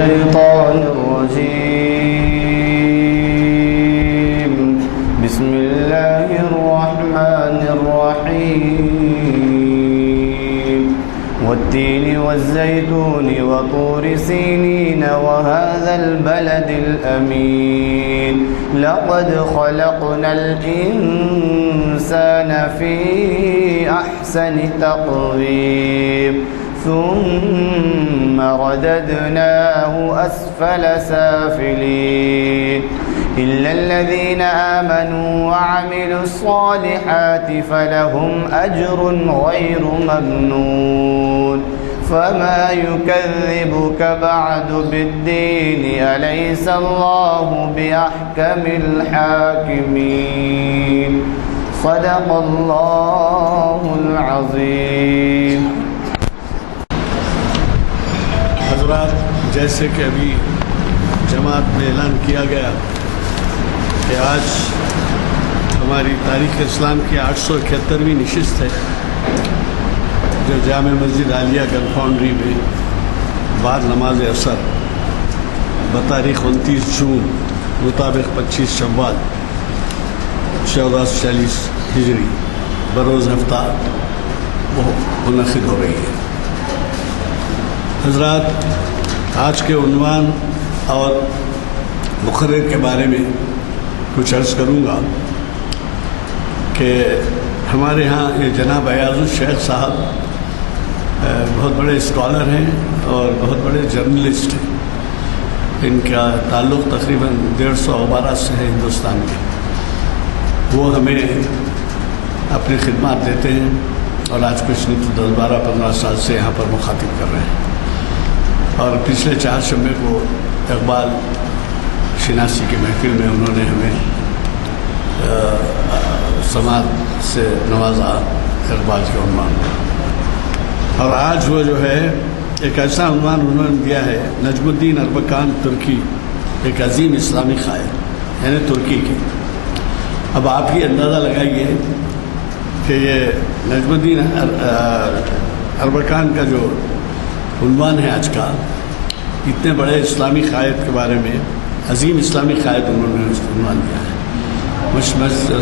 الشيطان الرجيم. بسم الله الرحمن الرحيم. والتين والزيتون وطور سينين وهذا البلد الأمين. لقد خلقنا الإنسان في أحسن تقويم ثم رددناه أسفل سافلين إلا الذين آمنوا وعملوا الصالحات فلهم أجر غير ممنون. فما يكذبك بعد بالدين أليس الله بأحكم الحاكمين. صدق الله العظيم. حضرات، جیسے کہ ابھی جماعت میں اعلان کیا گیا کہ آج ہماری تاریخ اسلام کی 871ویں نشست ہے جو جامع مسجد عالیہ گن فاؤنڈری میں بعد نماز عصر بتاریخ 29 جون مطابق 25 شوال 1440 ہجری بروز ہفتہ منعقد ہو رہی ہے. حضرات، آج کے عنوان اور مقرر کے بارے میں کچھ عرض کروں گا کہ ہمارے ہاں یہ جناب ایاز الشیخ صاحب بہت بڑے اسکالر ہیں اور بہت بڑے جرنلسٹ ہیں. ان کا تعلق تقریباً 150 عبارات سے ہے ہندوستان کے. وہ ہمیں اپنی خدمات دیتے ہیں اور آج کچھ نہیں تو 10-12-15 سال سے یہاں پر مخاطب کر رہے ہیں. اور پچھلے 4 شنبے کو اقبال شناسی کی محفل میں انہوں نے ہمیں سماعت سے نوازا اقبال کے عنوان. اور آج وہ جو ہے ایک ایسا عنوان انہوں نے دیا ہے، نجم الدین اربکان ترکی ایک عظیم اسلامی قائد، یعنی ترکی کے. اب آپ ہی اندازہ لگائیے کہ یہ نجم الدین اربکان کا جو عنوان ہے آج کا، اتنے بڑے اسلامی قائد کے بارے میں، عظیم اسلامی قائد انہوں نے اس عنوان دیا ہے. میں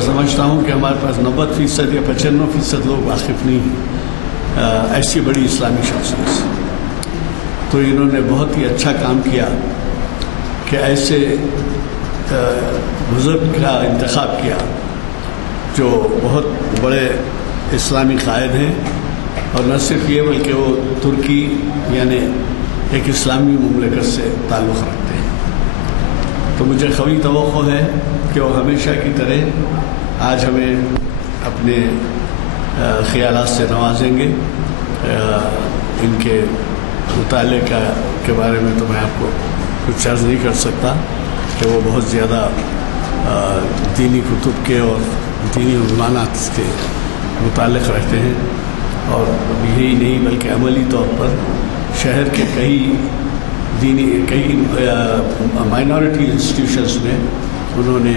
سمجھتا ہوں کہ ہمارے پاس 90% یا 95% لوگ واقف نہیں ہیں ایسی بڑی اسلامی شخصیت سے. تو انہوں نے بہت ہی اچھا کام کیا کہ ایسے بزرگ کا انتخاب کیا جو بہت بڑے اسلامی قائد ہیں، اور نہ صرف یہ بلکہ وہ ترکی یعنی ایک اسلامی مملکت سے تعلق رکھتے ہیں. تو مجھے قوی توقع ہے کہ وہ ہمیشہ کی طرح آج ہمیں اپنے خیالات سے نوازیں گے. ان کے مطالعے کے بارے میں تو میں آپ کو کچھ عرض نہیں کر سکتا کہ وہ بہت زیادہ دینی کتب کے اور دینی عنوانات کے متعلق رکھتے ہیں، اور یہی نہیں بلکہ عملی طور پر شہر کے کئی مائنورٹی انسٹیٹیوشنز میں انہوں نے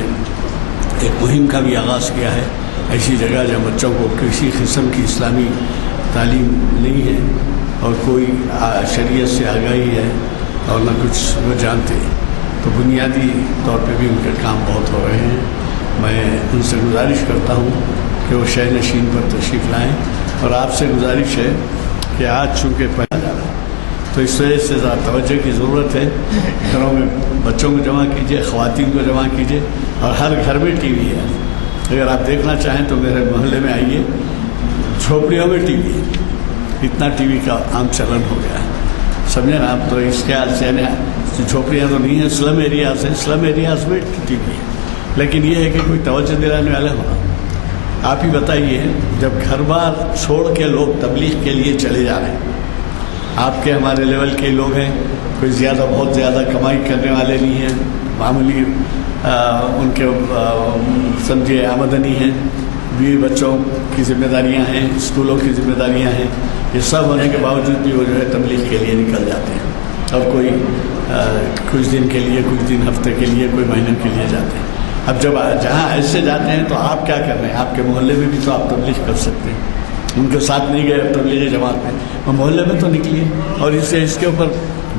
ایک مہم کا بھی آغاز کیا ہے. ایسی جگہ جہاں بچوں کو کسی قسم کی اسلامی تعلیم نہیں ہے اور کوئی شریعت سے آگاہی ہے اور نہ کچھ وہ جانتے، تو بنیادی طور پہ بھی ان کے کام بہت ہو رہے ہیں. میں ان سے گزارش کرتا ہوں کہ وہ شہر نشین پر تشریف لائیں، اور آپ سے گزارش ہے کہ آج چونکہ پہلا جا رہا ہے تو اس وجہ سے ذرا توجہ کی ضرورت ہے. گھروں میں بچوں کو جمع کیجیے، خواتین کو جمع کیجیے، اور ہر گھر میں ٹی وی ہے. اگر آپ دیکھنا چاہیں تو میرے محلے میں آئیے، جھوپڑیوں میں ٹی وی ہے. اتنا ٹی وی کا عام چلن ہو گیا ہے، سمجھیں نا آپ. تو اس خیال سے یعنی جھوپڑیاں تو نہیں ہیں، سلم ایریاز ہیں، سلم ایریاز میں ٹی وی ہے، لیکن یہ ہے کہ کوئی توجہ دلانے والے ہونا. آپ ہی بتائیے، جب گھر بار چھوڑ کے لوگ تبلیغ کے لیے چلے جا رہے ہیں، آپ کے ہمارے لیول کے لوگ ہیں، کوئی زیادہ بہت زیادہ کمائی کرنے والے نہیں ہیں، معمولی ان کے سمجھے آمدنی ہیں، بیوی بچوں کی ذمہ داریاں ہیں، اسکولوں کی ذمہ داریاں ہیں. یہ سب ہونے کے باوجود بھی وہ جو ہے تبلیغ کے لیے نکل جاتے ہیں، اور کوئی کچھ دن کے لیے، کچھ دن ہفتے کے لیے، کوئی مہینے کے لیے جاتے ہیں. اب جب جہاں ایسے جاتے ہیں تو آپ کیا کر رہے ہیں؟ آپ کے محلے میں بھی تو آپ تبلیغ کر سکتے ہیں. ان کے ساتھ نہیں گئے تبلیغی جماعت میں، وہ محلے میں تو نکلیے. اور اس کے اوپر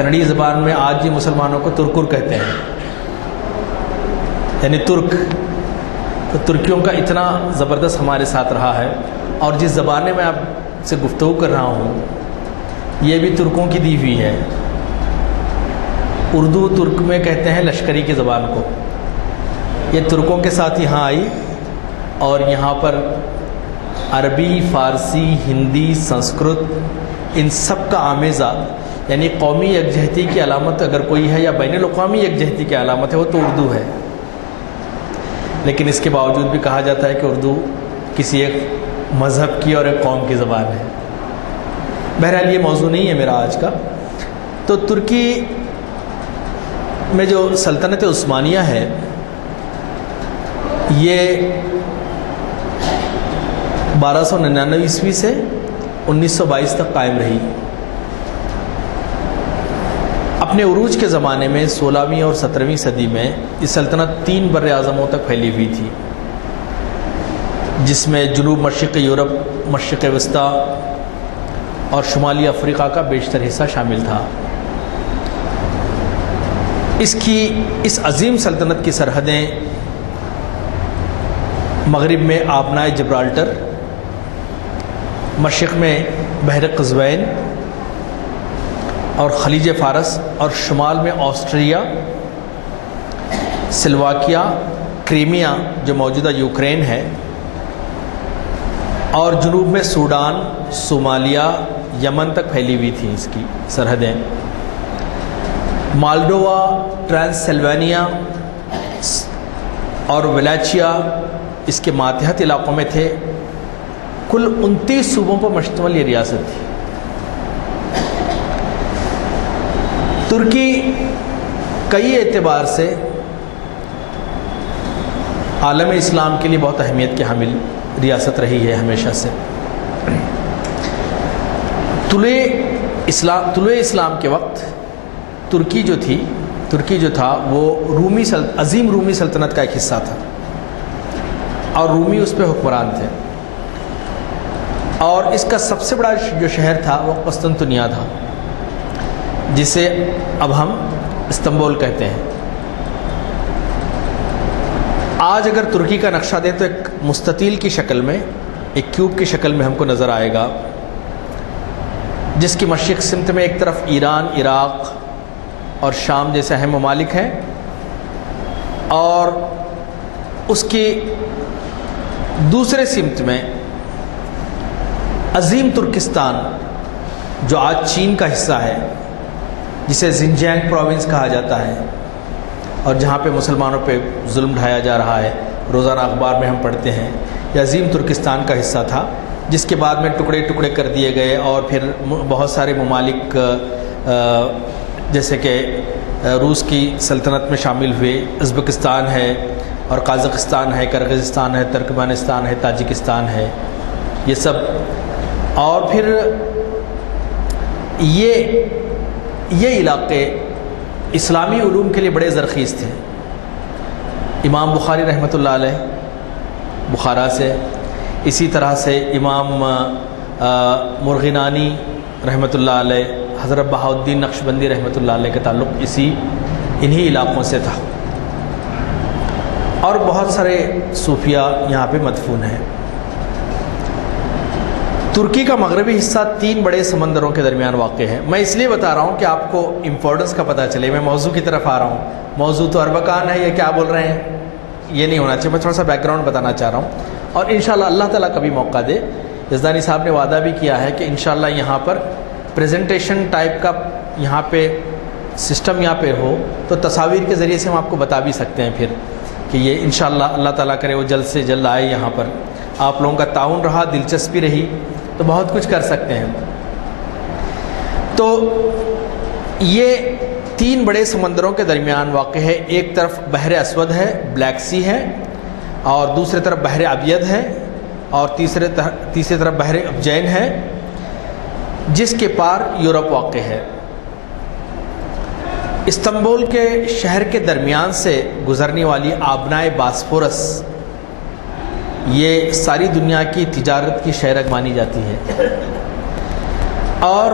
کنڑی زبان میں آج بھی مسلمانوں کو ترکر کہتے ہیں، یعنی ترک. تو ترکیوں کا اتنا زبردست ہمارے ساتھ رہا ہے، اور جس زبان میں آپ سے گفتگو کر رہا ہوں یہ بھی ترکوں کی دی ہوئی ہے. اردو ترک میں کہتے ہیں لشکری کی زبان کو. یہ ترکوں کے ساتھ یہاں آئی اور یہاں پر عربی، فارسی، ہندی، سنسکرت، ان سب کا آمیزہ، یعنی قومی یکجہتی کی علامت اگر کوئی ہے یا بین الاقوامی یکجہتی کی علامت ہے وہ تو اردو ہے. لیکن اس کے باوجود بھی کہا جاتا ہے کہ اردو کسی ایک مذہب کی اور ایک قوم کی زبان ہے. بہرحال یہ موضوع نہیں ہے میرا آج کا. تو ترکی میں جو سلطنت عثمانیہ ہے یہ 1299 عیسوی سے 1922 تک قائم رہی. اپنے عروج کے زمانے میں 16ویں اور 17ویں صدی میں یہ سلطنت 3 بر اعظموں تک پھیلی ہوئی تھی، جس میں جنوب مشرق یورپ، مشرق وسطیٰ اور شمالی افریقہ کا بیشتر حصہ شامل تھا. اس عظیم سلطنت کی سرحدیں مغرب میں آبنائے جبرالٹر، مشرق میں بحر قزوین اور خلیج فارس، اور شمال میں آسٹریا، سلواکیا، کریمیا جو موجودہ یوکرین ہے، اور جنوب میں سوڈان، صومالیہ، یمن تک پھیلی ہوئی تھیں اس کی سرحدیں. مالڈووا، ٹرانسلوانیا اور ولاچیا اس کے ماتحت علاقوں میں تھے. کل 29 صوبوں پر مشتمل یہ ریاست تھی. ترکی کئی اعتبار سے عالم اسلام کے لیے بہت اہمیت کی حامل ریاست رہی ہے ہمیشہ سے. طلوع اسلام کے وقت ترکی جو تھا وہ عظیم رومی سلطنت کا ایک حصہ تھا، اور رومی اس پہ حکمران تھے. اور اس کا سب سے بڑا جو شہر تھا وہ قسطنطنیہ تھا، جسے اب ہم استنبول کہتے ہیں. آج اگر ترکی کا نقشہ دیں تو ایک مستطیل کی شکل میں، ایک کیوب کی شکل میں ہم کو نظر آئے گا، جس کی مشرق سمت میں ایک طرف ایران، عراق اور شام جیسے اہم ممالک ہیں، اور اس کی دوسرے سمت میں عظیم ترکستان جو آج چین کا حصہ ہے، جسے زنجیانگ پروونس کہا جاتا ہے، اور جہاں پہ مسلمانوں پہ ظلم ڈھایا جا رہا ہے، روزانہ اخبار میں ہم پڑھتے ہیں. یہ عظیم ترکستان کا حصہ تھا، جس کے بعد میں ٹکڑے ٹکڑے کر دیے گئے، اور پھر بہت سارے ممالک جیسے کہ روس کی سلطنت میں شامل ہوئے. ازبکستان ہے اور قازقستان ہے، کرغزستان ہے، ترکمانستان ہے، تاجکستان ہے، یہ سب. اور پھر یہ علاقے اسلامی علوم کے لیے بڑے زرخیز تھے. امام بخاری رحمۃ اللہ علیہ بخارا سے، اسی طرح سے امام مرغینانی رحمۃ اللہ علیہ، حضرت بہاؤالدین نقشبندی رحمۃ اللہ علیہ کا تعلق انہی علاقوں سے تھا. اور بہت سارے صوفیہ یہاں پہ مدفون ہیں. ترکی کا مغربی حصہ 3 بڑے سمندروں کے درمیان واقع ہے. میں اس لیے بتا رہا ہوں کہ آپ کو امپورٹنس کا پتہ چلے. میں موضوع کی طرف آ رہا ہوں. موضوع تو اربکان ہے، یہ کیا بول رہے ہیں، یہ نہیں ہونا چاہیے. میں تھوڑا سا بیک گراؤنڈ بتانا چاہ رہا ہوں، اور انشاءاللہ اللہ تعالیٰ کبھی موقع دے. یزدانی صاحب نے وعدہ بھی کیا ہے کہ انشاءاللہ یہاں پر پریزنٹیشن ٹائپ کا یہاں پہ سسٹم یہاں پہ ہو، تو تصاویر کے ذریعے سے ہم آپ کو بتا بھی سکتے ہیں پھر کہ یہ انشاءاللہ اللہ تعالیٰ کرے وہ جلد سے جلد آئے یہاں پر. آپ لوگوں کا تعاون رہا، دلچسپی رہی تو بہت کچھ کر سکتے ہیں. تو یہ 3 بڑے سمندروں کے درمیان واقع ہے. ایک طرف بحر اسود ہے، بلیک سی ہے، اور دوسری طرف بحر ابیض ہے، اور تیسری طرف بحر ابجین ہے، جس کے پار یورپ واقع ہے. استنبول کے شہر کے درمیان سے گزرنے والی آبنائے باسفورس یہ ساری دنیا کی تجارت کی شہرک مانی جاتی ہے. اور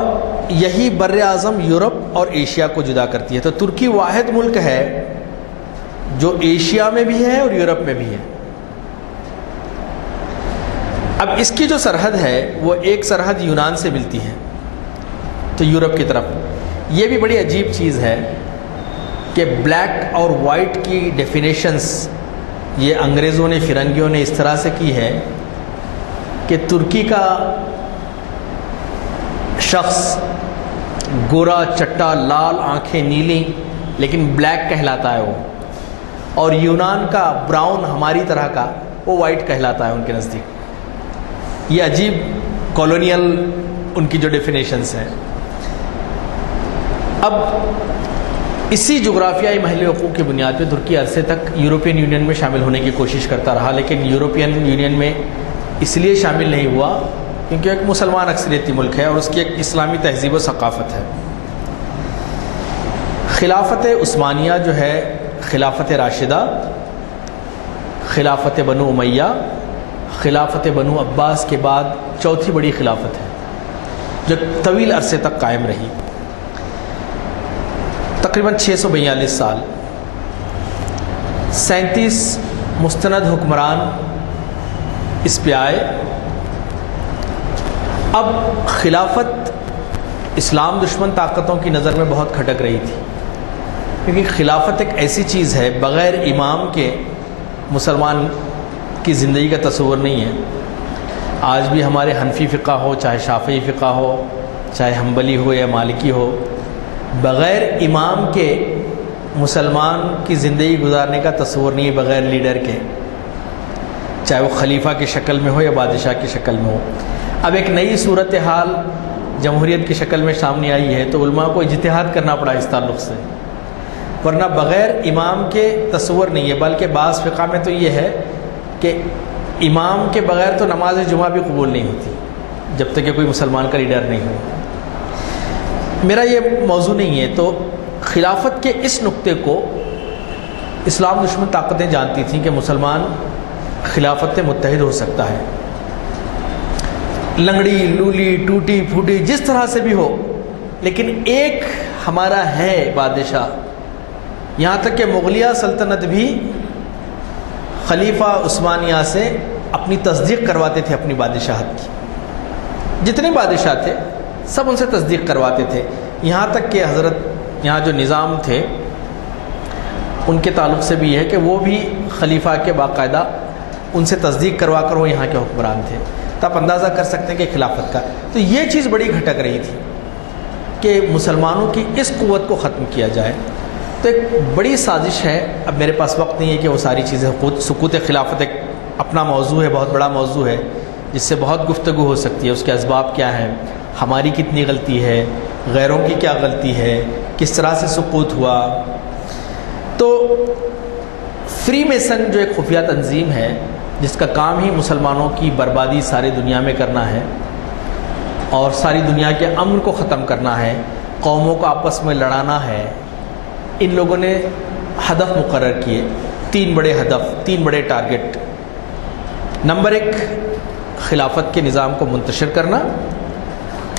یہی بر اعظم یورپ اور ایشیا کو جدا کرتی ہے. تو ترکی واحد ملک ہے جو ایشیا میں بھی ہے اور یورپ میں بھی ہے. اب اس کی جو سرحد ہے وہ ایک سرحد یونان سے ملتی ہے تو یورپ کی طرف. یہ بھی بڑی عجیب چیز ہے کہ بلیک اور وائٹ کی ڈیفینیشنز یہ انگریزوں نے فرنگیوں نے اس طرح سے کی ہے کہ ترکی کا شخص گورا چٹا لال آنکھیں نیلی لیکن بلیک کہلاتا ہے وہ, اور یونان کا براؤن ہماری طرح کا وہ وائٹ کہلاتا ہے ان کے نزدیک. یہ عجیب کالونیل ان کی جو ڈیفینیشنز ہیں. اب اسی جغرافیائی محل حقوق کی بنیاد پہ ترکی عرصے تک یورپین یونین میں شامل ہونے کی کوشش کرتا رہا, لیکن یورپین یونین میں اس لیے شامل نہیں ہوا کیونکہ ایک مسلمان اکثریتی ملک ہے اور اس کی ایک اسلامی تہذیب و ثقافت ہے. خلافت عثمانیہ جو ہے خلافت راشدہ, خلافت بنو امیہ, خلافت بنو عباس کے بعد چوتھی بڑی خلافت ہے جو طویل عرصے تک قائم رہی. تقریباً 642 سال, 37 مستند حکمران اس پہ آئے. اب خلافت اسلام دشمن طاقتوں کی نظر میں بہت کھٹک رہی تھی کیونکہ خلافت ایک ایسی چیز ہے بغیر امام کے مسلمان کی زندگی کا تصور نہیں ہے. آج بھی ہمارے حنفی فقہ ہو, چاہے شافعی فقہ ہو, چاہے حنبلی ہو یا مالکی ہو, بغیر امام کے مسلمان کی زندگی گزارنے کا تصور نہیں ہے بغیر لیڈر کے, چاہے وہ خلیفہ کی شکل میں ہو یا بادشاہ کی شکل میں ہو. اب ایک نئی صورتحال جمہوریت کی شکل میں سامنے آئی ہے تو علماء کو اجتہاد کرنا پڑا اس تعلق سے, ورنہ بغیر امام کے تصور نہیں ہے. بلکہ بعض فقہ میں تو یہ ہے کہ امام کے بغیر تو نماز جمعہ بھی قبول نہیں ہوتی جب تک کہ کوئی مسلمان کا لیڈر نہیں ہو. میرا یہ موضوع نہیں ہے. تو خلافت کے اس نقطے کو اسلام دشمن طاقتیں جانتی تھیں کہ مسلمان خلافت سے متحد ہو سکتا ہے, لنگڑی لولی ٹوٹی پھوٹی جس طرح سے بھی ہو, لیکن ایک ہمارا ہے بادشاہ. یہاں تک کہ مغلیہ سلطنت بھی خلیفہ عثمانیہ سے اپنی تصدیق کرواتے تھے اپنی بادشاہت کی. جتنے بادشاہ تھے سب ان سے تصدیق کرواتے تھے, یہاں تک کہ حضرت یہاں جو نظام تھے ان کے تعلق سے بھی یہ ہے کہ وہ بھی خلیفہ کے باقاعدہ ان سے تصدیق کروا کر وہ یہاں کے حکمران تھے. تو آپ اندازہ کر سکتے ہیں کہ خلافت کا تو یہ چیز بڑی گھٹک رہی تھی کہ مسلمانوں کی اس قوت کو ختم کیا جائے. تو ایک بڑی سازش ہے. اب میرے پاس وقت نہیں ہے کہ وہ ساری چیزیں, سقوط خلافت ایک اپنا موضوع ہے, بہت بڑا موضوع ہے جس سے بہت گفتگو ہو سکتی ہے. اس کے اسباب کیا ہیں, ہماری کتنی غلطی ہے, غیروں کی کیا غلطی ہے, کس طرح سے سقوط ہوا. تو فری میسن جو ایک خفیہ تنظیم ہے جس کا کام ہی مسلمانوں کی بربادی ساری دنیا میں کرنا ہے اور ساری دنیا کے امن کو ختم کرنا ہے, قوموں کو آپس میں لڑانا ہے, ان لوگوں نے ہدف مقرر کیے. 3 بڑے ہدف, 3 بڑے ٹارگٹ. نمبر 1 خلافت کے نظام کو منتشر کرنا,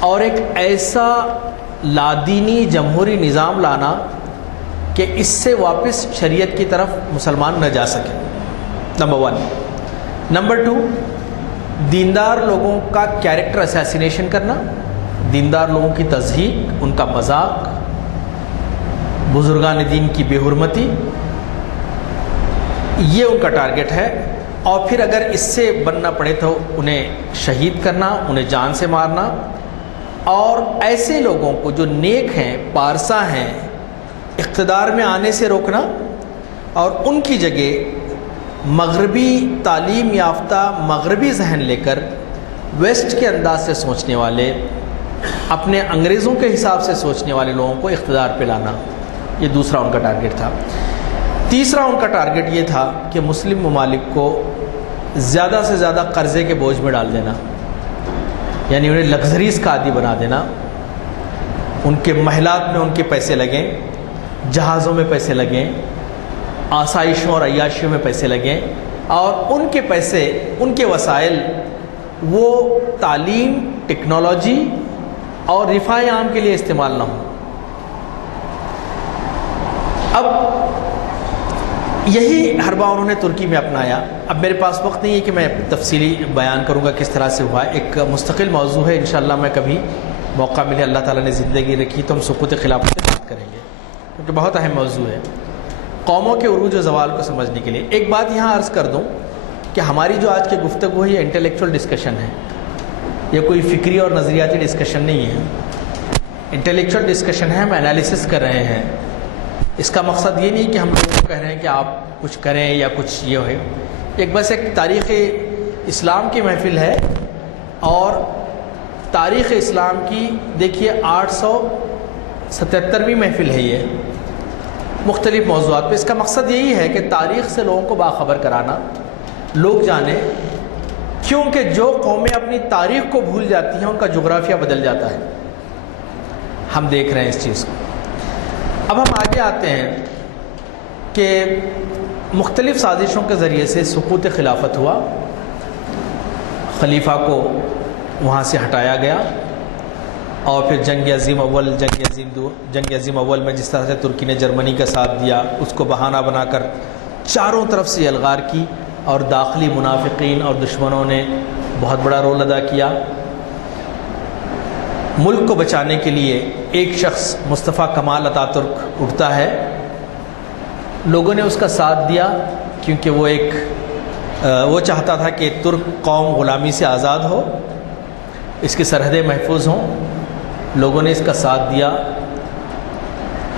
اور ایک ایسا لادینی جمہوری نظام لانا کہ اس سے واپس شریعت کی طرف مسلمان نہ جا سکے. نمبر 1. نمبر 2 دیندار لوگوں کا کیریکٹر اسیسینیشن کرنا, دیندار لوگوں کی تضحیک, ان کا مذاق, بزرگان دین کی بے حرمتی, یہ ان کا ٹارگٹ ہے. اور پھر اگر اس سے بننا پڑے تو انہیں شہید کرنا, انہیں جان سے مارنا, اور ایسے لوگوں کو جو نیک ہیں, پارسا ہیں, اقتدار میں آنے سے روکنا, اور ان کی جگہ مغربی تعلیم یافتہ مغربی ذہن لے کر ویسٹ کے انداز سے سوچنے والے, اپنے انگریزوں کے حساب سے سوچنے والے لوگوں کو اقتدار پہ لانا. یہ دوسرا ان کا ٹارگٹ تھا. تیسرا ان کا ٹارگٹ یہ تھا کہ مسلم ممالک کو زیادہ سے زیادہ قرضے کے بوجھ میں ڈال دینا, یعنی انہیں لگژریز کا عادی بنا دینا. ان کے محلات میں ان کے پیسے لگیں, جہازوں میں پیسے لگیں, آسائشوں اور عیاشیوں میں پیسے لگیں, اور ان کے پیسے, ان کے وسائل وہ تعلیم, ٹیکنالوجی اور رفاع عام کے لیے استعمال نہ ہو۔ اب یہی حربہ انہوں نے ترکی میں اپنایا۔ اب میرے پاس وقت نہیں ہے کہ میں تفصیلی بیان کروں گا کس طرح سے ہوا، ایک مستقل موضوع ہے، انشاءاللہ میں کبھی موقع ملے، اللہ تعالیٰ نے زندگی رکھی تو ہم سقوط خلافت سے بات کریں گے، کیونکہ بہت اہم موضوع ہے قوموں کے عروج و زوال کو سمجھنے کے لیے۔ ایک بات یہاں عرض کر دوں کہ ہماری جو آج کی گفتگو ہے یہ انٹلیکچوئل ڈسکشن ہے، یہ کوئی فکری اور نظریاتی ڈسکشن نہیں ہے، انٹلیکچوئل ڈسکشن ہے، ہم انالیسس کر رہے ہیں۔ اس کا مقصد یہ نہیں کہ ہم لوگوں کو کہہ رہے ہیں کہ آپ کچھ کریں یا کچھ یہ ہوئے، بس ایک تاریخ اسلام کی محفل ہے، اور تاریخ اسلام کی دیکھیے 877ویں محفل ہے یہ، مختلف موضوعات پہ۔ اس کا مقصد یہی ہے کہ تاریخ سے لوگوں کو باخبر کرانا، لوگ جانیں، کیونکہ جو قومیں اپنی تاریخ کو بھول جاتی ہیں ان کا جغرافیہ بدل جاتا ہے، ہم دیکھ رہے ہیں اس چیز کو۔ اب ہم آگے آتے ہیں کہ مختلف سازشوں کے ذریعے سے سقوط خلافت ہوا، خلیفہ کو وہاں سے ہٹایا گیا، اور پھر جنگ عظیم اول میں جس طرح سے ترکی نے جرمنی کا ساتھ دیا، اس کو بہانہ بنا کر چاروں طرف سے الغار کی، اور داخلی منافقین اور دشمنوں نے بہت بڑا رول ادا کیا۔ ملک کو بچانے کے لیے ایک شخص مصطفیٰ کمال اتاترک اٹھتا ہے، لوگوں نے اس کا ساتھ دیا، کیونکہ وہ چاہتا تھا کہ ترک قوم غلامی سے آزاد ہو، اس کی سرحدیں محفوظ ہوں، لوگوں نے اس کا ساتھ دیا۔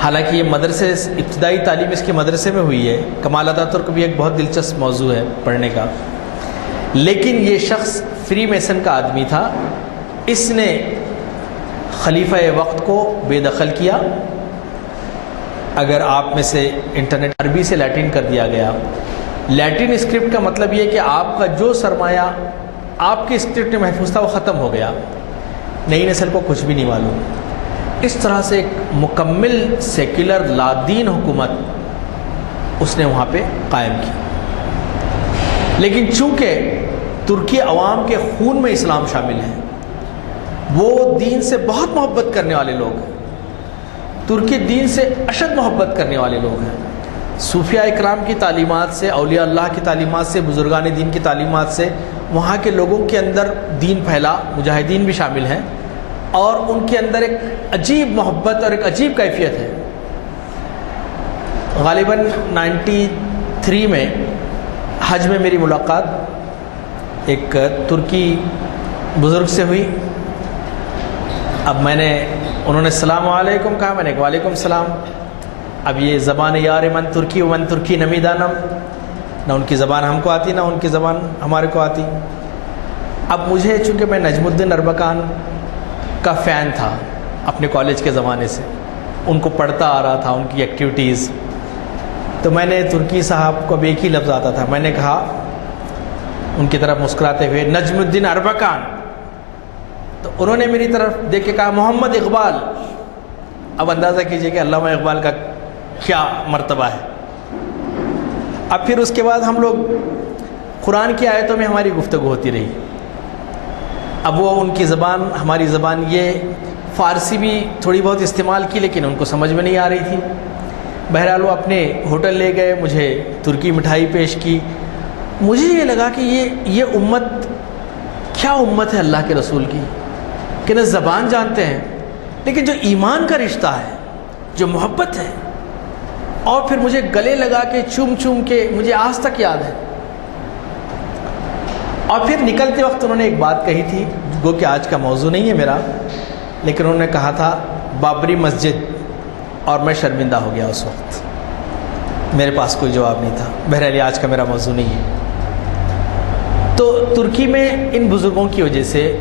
حالانکہ یہ مدرسے، ابتدائی تعلیم اس کے مدرسے میں ہوئی ہے، کمال اتاترک بھی ایک بہت دلچسپ موضوع ہے پڑھنے کا، لیکن یہ شخص فری میسن کا آدمی تھا، اس نے خلیفہ وقت کو بے دخل کیا۔ اگر آپ میں سے انٹرنیٹ عربی سے لیٹن کر دیا گیا، لیٹن اسکرپٹ کا مطلب یہ کہ آپ کا جو سرمایہ آپ کی اسکرپٹ میں محفوظ تھا وہ ختم ہو گیا، نئی نسل کو کچھ بھی نہیں معلوم۔ اس طرح سے ایک مکمل سیکولر لادین حکومت اس نے وہاں پہ قائم کی، لیکن چونکہ ترکی عوام کے خون میں اسلام شامل ہے، وہ دین سے بہت محبت کرنے والے لوگ ہیں، ترکی دین سے اشد محبت کرنے والے لوگ ہیں، صوفیاء اکرام کی تعلیمات سے، اولیاء اللہ کی تعلیمات سے، بزرگان دین کی تعلیمات سے وہاں کے لوگوں کے اندر دین پھیلا، مجاہدین بھی شامل ہیں، اور ان کے اندر ایک عجیب محبت اور ایک عجیب کیفیت ہے۔ غالباً 93 میں حج میں میری ملاقات ایک ترکی بزرگ سے ہوئی۔ اب انہوں نے السلام علیکم کہا، میں نے کہا وعلیکم السلام۔ اب یہ زبان یار من ترکی ومن ترکی نمیدانم، نہ ان کی زبان ہم کو آتی نہ ان کی زبان ہمارے کو آتی۔ اب مجھے چونکہ میں نجم الدین اربکان کا فین تھا اپنے کالج کے زمانے سے، ان کو پڑھتا آ رہا تھا، ان کی ایکٹیویٹیز، تو میں نے ترکی صاحب کو اب ایک ہی لفظ آتا تھا، میں نے کہا ان کی طرف مسکراتے ہوئے نجم الدین اربکان، تو انہوں نے میری طرف دیکھ کے کہا محمد اقبال۔ اب اندازہ کیجئے کہ علامہ اقبال کا کیا مرتبہ ہے۔ اب پھر اس کے بعد ہم لوگ قرآن کی آیتوں میں ہماری گفتگو ہوتی رہی۔ اب وہ ان کی زبان ہماری زبان، یہ فارسی بھی تھوڑی بہت استعمال کی لیکن ان کو سمجھ میں نہیں آ رہی تھی۔ بہرحال وہ اپنے ہوٹل لے گئے، مجھے ترکی مٹھائی پیش کی۔ مجھے یہ لگا کہ یہ امت کیا امت ہے اللہ کے رسول کی، کہ نہ زبان جانتے ہیں لیکن جو ایمان کا رشتہ ہے، جو محبت ہے، اور پھر مجھے گلے لگا کے چوم چوم کے، مجھے آج تک یاد ہے۔ اور پھر نکلتے وقت انہوں نے ایک بات کہی تھی، گو کہ آج کا موضوع نہیں ہے میرا، لیکن انہوں نے کہا تھا بابری مسجد، اور میں شرمندہ ہو گیا اس وقت، میرے پاس کوئی جواب نہیں تھا۔ بہرحال آج کا میرا موضوع نہیں ہے۔ تو ترکی میں ان بزرگوں کی وجہ سے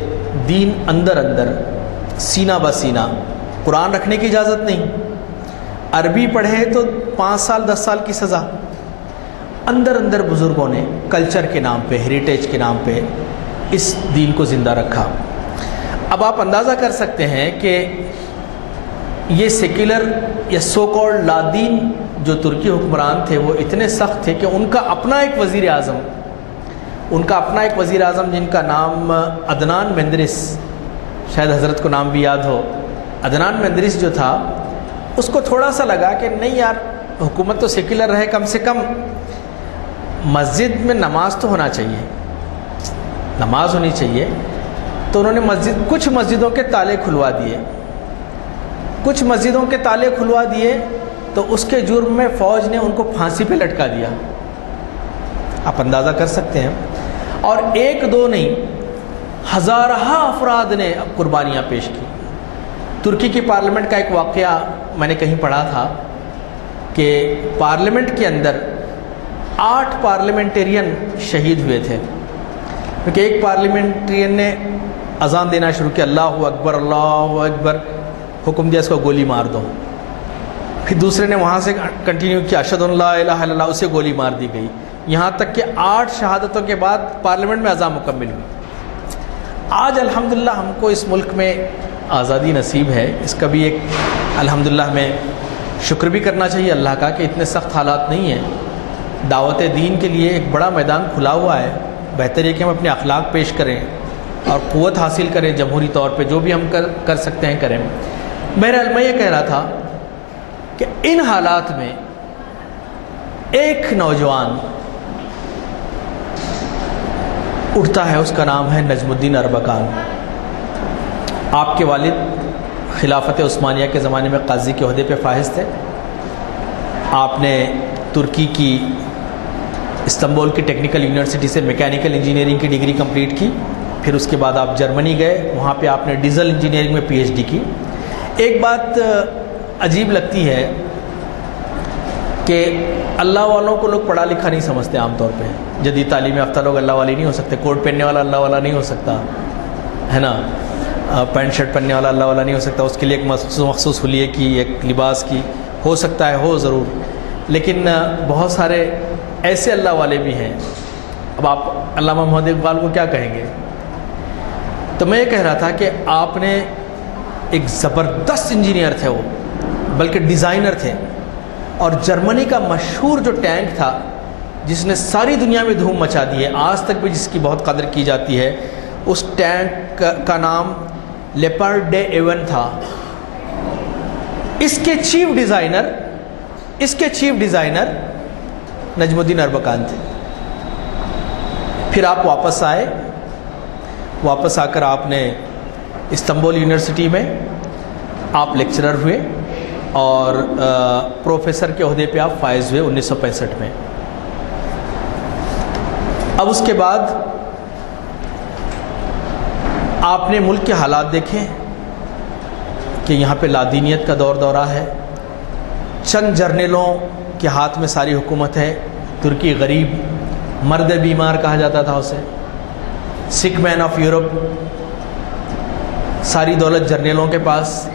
دین اندر سینہ بہ سینہ، قرآن رکھنے کی اجازت نہیں، عربی پڑھے تو 5 سال 10 سال کی سزا، اندر بزرگوں نے کلچر کے نام پہ، ہیریٹیج کے نام پہ اس دین کو زندہ رکھا۔ اب آپ اندازہ کر سکتے ہیں کہ یہ سیکولر یا سو کالڈ لادین جو ترکی حکمران تھے وہ اتنے سخت تھے کہ ان کا اپنا ایک وزیر اعظم جن کا نام عدنان مندرس، شاید حضرت کو نام بھی یاد ہو، عدنان مندرس جو تھا، اس کو تھوڑا سا لگا کہ نہیں یار حکومت تو سیکولر ہے، کم سے کم مسجد میں نماز تو ہونا چاہیے، نماز ہونی چاہیے. تو انہوں نے کچھ مسجدوں کے تالے کھلوا دیے، کچھ مسجدوں کے تالے کھلوا دیے، تو اس کے جرم میں فوج نے ان کو پھانسی پہ لٹکا دیا. آپ اندازہ کر سکتے ہیں. اور ایک دو نہیں، ہزارہ افراد نے قربانیاں پیش کی. ترکی کی پارلیمنٹ کا ایک واقعہ میں نے کہیں پڑھا تھا کہ پارلیمنٹ کے اندر 8 پارلیمنٹرین شہید ہوئے تھے، کیونکہ ایک پارلیمنٹرین نے اذان دینا شروع کیا، اللہ اکبر اللہ اکبر، حکم دیا اس کو گولی مار دو. پھر دوسرے نے وہاں سے کنٹینیو کیا، اشہد ان لا الہ الا اللہ، اسے گولی مار دی گئی. یہاں تک کہ 8 شہادتوں کے بعد پارلیمنٹ میں اذان مکمل ہوئی. آج الحمدللہ ہم کو اس ملک میں آزادی نصیب ہے، اس کا بھی ایک الحمدللہ ہمیں شکر بھی کرنا چاہیے اللہ کا کہ اتنے سخت حالات نہیں ہیں. دعوت دین کے لیے ایک بڑا میدان کھلا ہوا ہے. بہتر ہے کہ ہم اپنے اخلاق پیش کریں اور قوت حاصل کریں جمہوری طور پہ، جو بھی ہم کر سکتے ہیں کریں. بہرحال میں یہ کہہ رہا تھا کہ ان حالات میں ایک نوجوان اٹھتا ہے، اس کا نام ہے نجم الدین اربکان. آپ کے والد خلافت عثمانیہ کے زمانے میں قاضی کے عہدے پہ فائز تھے. آپ نے ترکی کی استنبول کی ٹیکنیکل یونیورسٹی سے میکینیکل انجینئرنگ کی ڈگری کمپلیٹ کی. پھر اس کے بعد آپ جرمنی گئے، وہاں پہ آپ نے ڈیزل انجینئرنگ میں پی ایچ ڈی کی. ایک بات عجیب لگتی ہے کہ اللہ والوں کو لوگ پڑھا لکھا نہیں سمجھتے. عام طور پہ جدید تعلیم یافتہ لوگ اللہ والے نہیں ہو سکتے. کوٹ پہننے والا اللہ والا نہیں ہو سکتا ہے نا، پینٹ شرٹ پہننے والا اللہ والا نہیں ہو سکتا. اس کے لیے ایک مخصوص حلیے کی، ایک لباس کی ہو سکتا ہے، ہو ضرور، لیکن بہت سارے ایسے اللہ والے بھی ہیں. اب آپ علامہ محمد اقبال کو کیا کہیں گے؟ تو میں یہ کہہ رہا تھا کہ آپ نے ایک زبردست انجینئر تھے وہ، بلکہ ڈیزائنر تھے. اور جرمنی کا مشہور جو ٹینک تھا جس نے ساری دنیا میں دھوم مچا دی ہے، آج تک بھی جس کی بہت قدر کی جاتی ہے، اس ٹینک کا نام لیپرڈ ڈے ایون تھا. اس کے چیف ڈیزائنر نجم الدین اربکان تھے. پھر آپ واپس آئے، واپس آ کر آپ نے استنبول یونیورسٹی میں آپ لیکچرر ہوئے اور پروفیسر کے عہدے پہ آپ فائز ہوئے 1965 میں. اب اس کے بعد آپ نے ملک کے حالات دیکھے کہ یہاں پہ لادینیت کا دورہ ہے. چند جرنیلوں کے ہاتھ میں ساری حکومت ہے. ترکی غریب مرد بیمار کہا جاتا تھا اسے، سک مین آف یورپ. ساری دولت جرنیلوں کے پاس،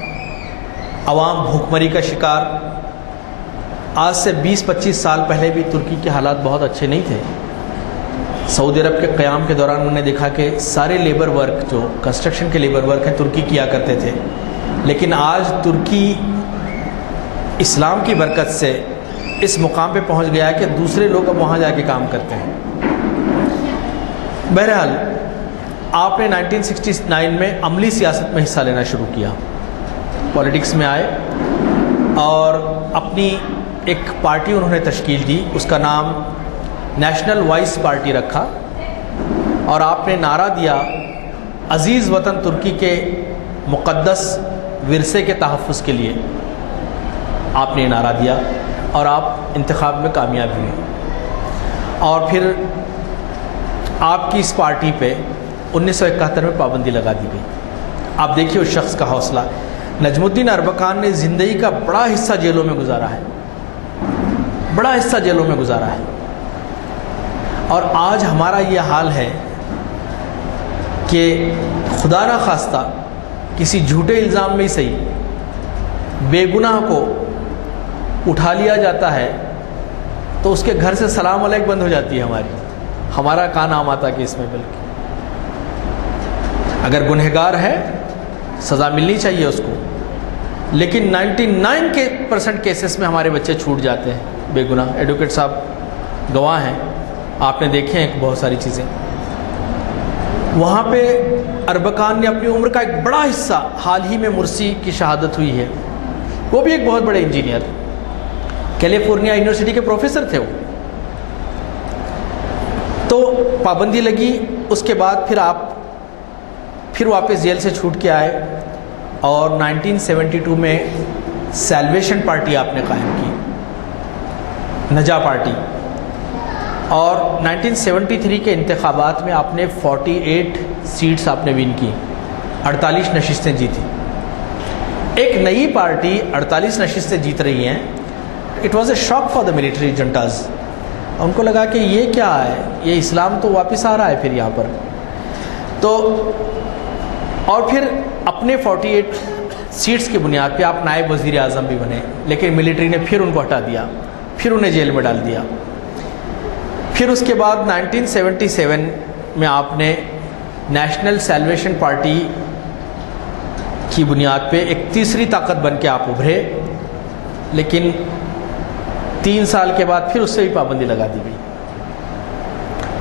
عوام بھوکمری کا شکار. آج سے 20-25 سال پہلے بھی ترکی کے حالات بہت اچھے نہیں تھے. سعودی عرب کے قیام کے دوران انہوں نے دیکھا کہ سارے لیبر ورک جو کنسٹرکشن کے لیبر ورک ہیں ترکی کیا کرتے تھے، لیکن آج ترکی اسلام کی برکت سے اس مقام پہ پہنچ گیا ہے کہ دوسرے لوگ اب وہاں جا کے کام کرتے ہیں. بہرحال آپ نے 1969 میں عملی سیاست میں حصہ لینا شروع کیا، پولیٹکس میں آئے اور اپنی ایک پارٹی انہوں نے تشکیل دی. اس کا نام نیشنل وائس پارٹی رکھا اور آپ نے نعرہ دیا عزیز وطن ترکی کے مقدس ورثے کے تحفظ کے لیے. آپ نے نعرہ دیا اور آپ انتخاب میں کامیاب ہوئے. اور پھر آپ کی اس پارٹی پہ 1971 میں پابندی لگا دی گئی. آپ دیکھیے اس شخص کا حوصلہ. نجم الدین اربکان نے زندگی کا بڑا حصہ جیلوں میں گزارا ہے، بڑا حصہ جیلوں میں گزارا ہے. اور آج ہمارا یہ حال ہے کہ خدا نہ خواستہ کسی جھوٹے الزام میں ہی صحیح بے گناہ کو اٹھا لیا جاتا ہے تو اس کے گھر سے سلام علیک بند ہو جاتی ہے. ہمارا کا نام آتا کہ اس میں بلکہ اگر گنہگار ہے سزا ملنی چاہیے اس کو، لیکن 99% کیسز میں ہمارے بچے چھوٹ جاتے ہیں بے گناہ. ایڈوکیٹ صاحب گواہ ہیں، آپ نے دیکھے ہیں بہت ساری چیزیں. وہاں پہ اربکان نے اپنی عمر کا ایک بڑا حصہ، حال ہی میں مرسی کی شہادت ہوئی ہے، وہ بھی ایک بہت بڑے انجینئر، کیلیفورنیا یونیورسٹی کے پروفیسر تھے وہ، تو پابندی لگی۔ اس کے بعد پھر واپس جیل سے چھوٹ کے آئے اور 1972 میں سیلویشن پارٹی آپ نے قائم کی، نجا پارٹی، اور 1973 کے انتخابات میں آپ نے 48 سیٹس آپ نے ون کی، 48 نشستیں جیتی۔ ایک نئی پارٹی 48 نشستیں جیت رہی ہیں، it was a shock for the military juntas, ان کو لگا کہ یہ کیا ہے، یہ اسلام تو واپس آ رہا ہے پھر یہاں پر، تو اور پھر اپنے 48 سیٹس کی بنیاد پہ آپ نائب وزیر اعظم بھی بنے، لیکن ملٹری نے پھر ان کو ہٹا دیا، پھر انہیں جیل میں ڈال دیا۔ پھر اس کے بعد 1977 میں آپ نے نیشنل سیلویشن پارٹی کی بنیاد پہ ایک تیسری طاقت بن کے آپ ابھرے، لیکن 3 سال کے بعد پھر اس سے بھی پابندی لگا دی گئی۔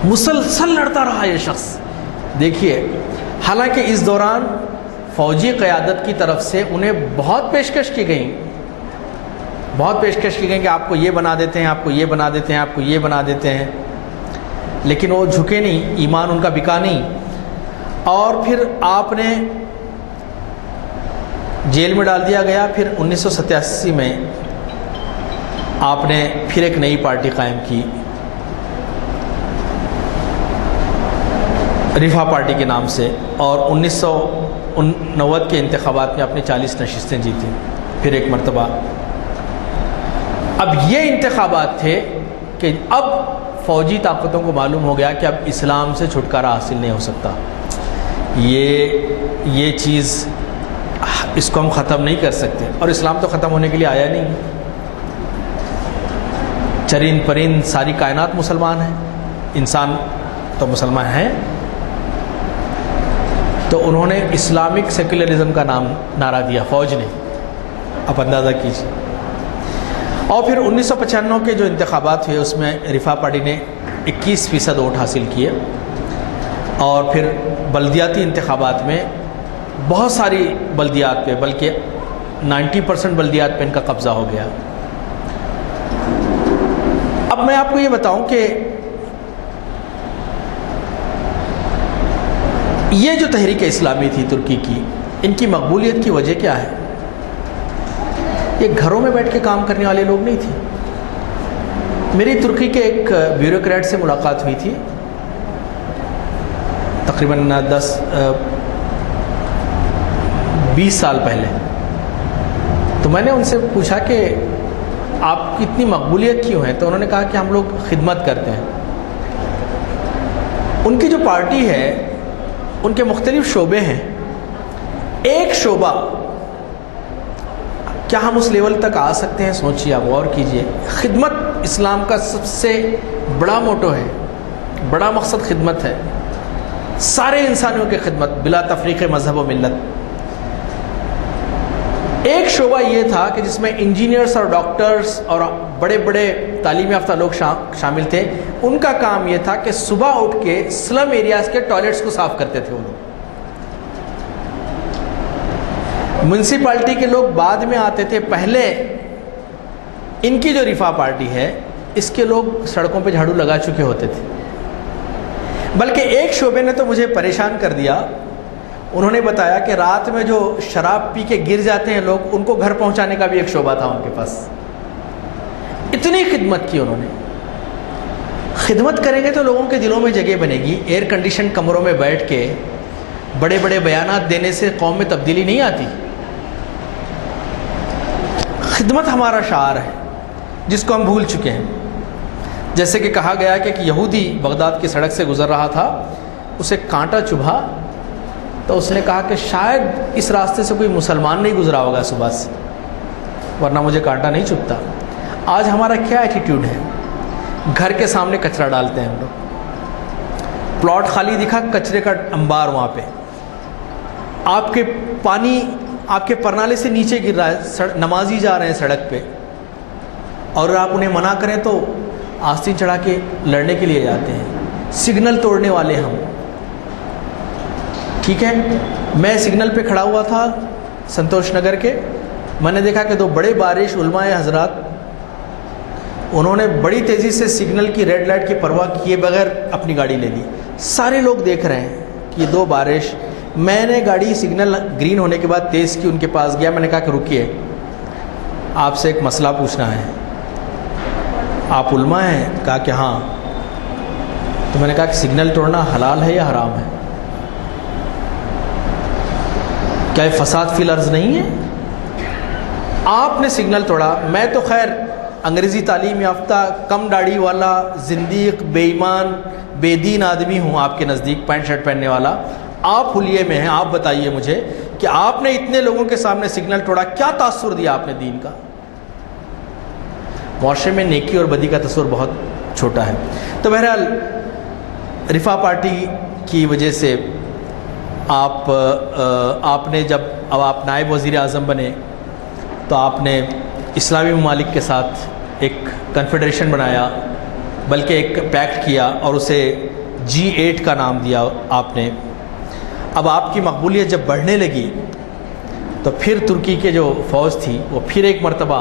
مسلسل لڑتا رہا یہ شخص، دیکھیے، حالانکہ اس دوران فوجی قیادت کی طرف سے انہیں بہت پیشکش کی گئی کہ آپ کو یہ بنا دیتے ہیں، آپ کو یہ بنا دیتے ہیں، آپ کو یہ بنا دیتے ہیں، لیکن وہ جھکے نہیں، ایمان ان کا بکا نہیں، اور پھر آپ نے جیل میں ڈال دیا گیا۔ پھر 1987 میں آپ نے پھر ایک نئی پارٹی قائم کی، رفا پارٹی کے نام سے، اور 1990 کے انتخابات میں آپ نے 40 نشستیں جیتی، پھر ایک مرتبہ۔ اب یہ انتخابات تھے کہ اب فوجی طاقتوں کو معلوم ہو گیا کہ اب اسلام سے چھٹکارا حاصل نہیں ہو سکتا، یہ چیز اس کو ہم ختم نہیں کر سکتے، اور اسلام تو ختم ہونے کے لیے آیا نہیں، چرند پرند ساری کائنات مسلمان ہیں، انسان تو مسلمان ہیں، تو انہوں نے اسلامک سیکولرزم کا نعرہ دیا فوج نے، آپ اندازہ کیجیے۔ اور پھر 1995 کے جو انتخابات ہوئے اس میں رفا پارٹی نے 21% ووٹ حاصل کیے، اور پھر بلدیاتی انتخابات میں بہت ساری بلدیات پہ، بلکہ 90% بلدیات پہ ان کا قبضہ ہو گیا۔ اب میں آپ کو یہ بتاؤں کہ یہ جو تحریک اسلامی تھی ترکی کی، ان کی مقبولیت کی وجہ کیا ہے؟ یہ گھروں میں بیٹھ کے کام کرنے والے لوگ نہیں تھے۔ میری ترکی کے ایک بیوروکریٹ سے ملاقات ہوئی تھی تقریباً 20 سال پہلے، تو میں نے ان سے پوچھا کہ آپ کی اتنی مقبولیت کیوں ہے؟ تو انہوں نے کہا کہ ہم لوگ خدمت کرتے ہیں۔ ان کی جو پارٹی ہے ان کے مختلف شعبے ہیں، ایک شعبہ، کیا ہم اس لیول تک آ سکتے ہیں؟ سوچیے، آپ غور کیجئے، خدمت اسلام کا سب سے بڑا موٹو ہے، بڑا مقصد خدمت ہے، سارے انسانوں کی خدمت بلا تفریق مذہب و ملت۔ ایک شعبہ یہ تھا کہ جس میں انجینئرز اور ڈاکٹرز اور بڑے بڑے تعلیم یافتہ لوگ شامل تھے، ان کا کام یہ تھا کہ صبح اٹھ کے سلم ایریاز کے ٹوائلٹس کو صاف کرتے تھے وہ لوگ۔ میونسپلٹی کے لوگ بعد میں آتے تھے، پہلے ان کی جو رفا پارٹی ہے اس کے لوگ سڑکوں پہ جھاڑو لگا چکے ہوتے تھے۔ بلکہ ایک شعبے نے تو مجھے پریشان کر دیا، انہوں نے بتایا کہ رات میں جو شراب پی کے گر جاتے ہیں لوگ، ان کو گھر پہنچانے کا بھی ایک شعبہ تھا ان کے پاس۔ اتنی خدمت کی انہوں نے۔ خدمت کریں گے تو لوگوں کے دلوں میں جگہ بنے گی۔ ایئر کنڈیشن کمروں میں بیٹھ کے بڑے بڑے بیانات دینے سے قوم میں تبدیلی نہیں آتی۔ خدمت ہمارا شعار ہے جس کو ہم بھول چکے ہیں۔ جیسے کہ کہا گیا کہ ایک یہودی بغداد کی سڑک سے گزر رہا تھا، اسے کانٹا چبھا، تو اس نے کہا کہ شاید اس راستے سے کوئی مسلمان نہیں گزرا ہوگا صبح سے، ورنہ مجھے کانٹا نہیں چبھتا۔ آج ہمارا کیا ایٹیٹیوڈ ہے؟ گھر کے سامنے کچرا ڈالتے ہیں ہم لوگ، پلاٹ خالی دکھا، کچرے کا انبار وہاں پہ، آپ کے پانی آپ کے پرنالے سے نیچے گر رہا ہے، نمازی جا رہے ہیں سڑک پہ، اور آپ انہیں منع کریں تو آستین چڑھا کے لڑنے کے لیے جاتے ہیں۔ سگنل توڑنے والے ہم، ٹھیک ہے، میں سگنل پہ کھڑا ہوا تھا سنتوش نگر کے، میں نے دیکھا کہ 2 بڑے بارش علماء حضرات انہوں نے بڑی تیزی سے سگنل کی ریڈ لائٹ کی پرواہ کیے بغیر اپنی گاڑی لے لی. سارے لوگ دیکھ رہے ہیں کہ یہ 2 بارش. میں نے گاڑی سگنل گرین ہونے کے بعد تیز کی، ان کے پاس گیا، میں نے کہا کہ رکیے، آپ سے ایک مسئلہ پوچھنا ہے. آپ علماء ہیں؟ کہا کہ ہاں. تو میں نے کہا کہ سگنل توڑنا حلال ہے یا حرام ہے؟ کیا یہ فساد فی الارض نہیں ہے؟ آپ نے سگنل توڑا. میں تو خیر انگریزی تعلیم یافتہ، کم داڑھی والا، زندیق، بے ایمان، بے دین آدمی ہوں آپ کے نزدیک، پینٹ شرٹ پہننے والا. آپ حلیے میں ہیں، آپ بتائیے مجھے کہ آپ نے اتنے لوگوں کے سامنے سگنل توڑا، کیا تاثر دیا آپ نے دین کا؟ معاشرے میں نیکی اور بدی کا تصور بہت چھوٹا ہے. تو بہرحال رفاہ پارٹی کی وجہ سے آپ نے جب اب آپ نائب وزیر اعظم بنے تو آپ نے اسلامی ممالک کے ساتھ ایک کنفیڈریشن بنایا، بلکہ ایک پیکٹ کیا اور اسے G8 کا نام دیا آپ نے. اب آپ کی مقبولیت جب بڑھنے لگی تو پھر ترکی کے جو فوج تھی وہ پھر ایک مرتبہ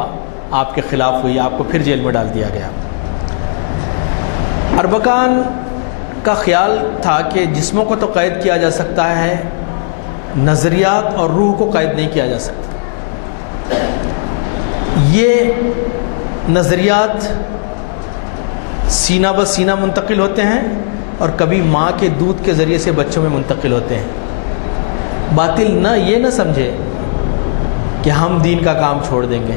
آپ کے خلاف ہوئی، آپ کو پھر جیل میں ڈال دیا گیا. اربکان کا خیال تھا کہ جسموں کو تو قید کیا جا سکتا ہے، نظریات اور روح کو قید نہیں کیا جا سکتا. یہ نظریات سینہ بہ سینہ منتقل ہوتے ہیں اور کبھی ماں کے دودھ کے ذریعے سے بچوں میں منتقل ہوتے ہیں. باطل نہ یہ نہ سمجھے کہ ہم دین کا کام چھوڑ دیں گے،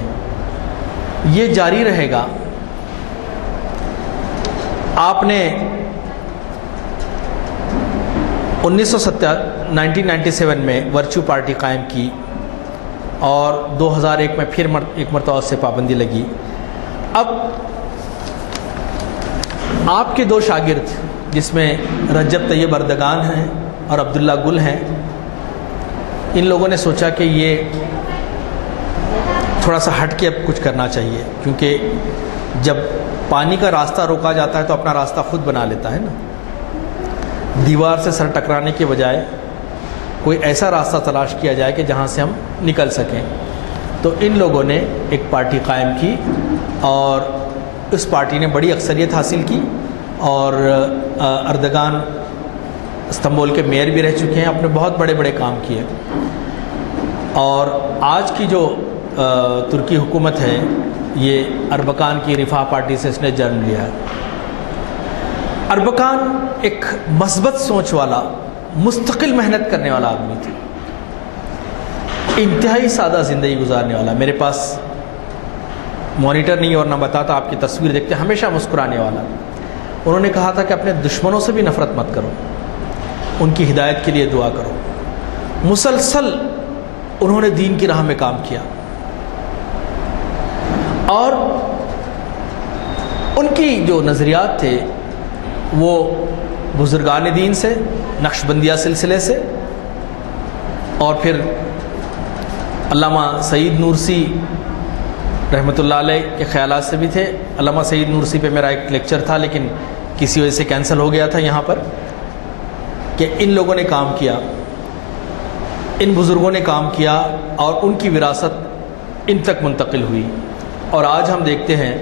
یہ جاری رہے گا. آپ نے 1997 میں ورچو پارٹی قائم کی اور 2001 میں پھر ایک مرتبہ اس سے پابندی لگی. اب آپ کے 2 شاگرد جس میں رجب طیب اردگان ہیں اور عبداللہ گل ہیں، ان لوگوں نے سوچا کہ یہ تھوڑا سا ہٹ کے اب کچھ کرنا چاہیے، کیونکہ جب پانی کا راستہ روکا جاتا ہے تو اپنا راستہ خود بنا لیتا ہے نا. دیوار سے سر ٹکرانے کے بجائے کوئی ایسا راستہ تلاش کیا جائے کہ جہاں سے ہم نکل سکیں. تو ان لوگوں نے ایک پارٹی قائم کی اور اس پارٹی نے بڑی اکثریت حاصل کی اور اردگان استنبول کے میئر بھی رہ چکے ہیں، اپنے بہت بڑے بڑے کام کیے. اور آج کی جو ترکی حکومت ہے یہ اربکان کی رفاہ پارٹی سے اس نے جنم لیا ہے. اربکان ایک مثبت سوچ والا، مستقل محنت کرنے والا آدمی تھا، انتہائی سادہ زندگی گزارنے والا. میرے پاس مانیٹر نہیں اور نہ بتاتا، آپ کی تصویر دیکھتے ہمیشہ مسکرانے والا. انہوں نے کہا تھا کہ اپنے دشمنوں سے بھی نفرت مت کرو، ان کی ہدایت کے لیے دعا کرو. مسلسل انہوں نے دین کی راہ میں کام کیا اور ان کی جو نظریات تھے وہ بزرگان دین سے، نقشبندیہ سلسلے سے، اور پھر علامہ سعید نورسی رحمۃ اللہ علیہ کے خیالات سے بھی تھے. علامہ سعید نورسی پہ میرا ایک لیکچر تھا لیکن کسی وجہ سے کینسل ہو گیا تھا یہاں پر، کہ ان لوگوں نے کام کیا، ان بزرگوں نے کام کیا اور ان کی وراثت ان تک منتقل ہوئی. اور آج ہم دیکھتے ہیں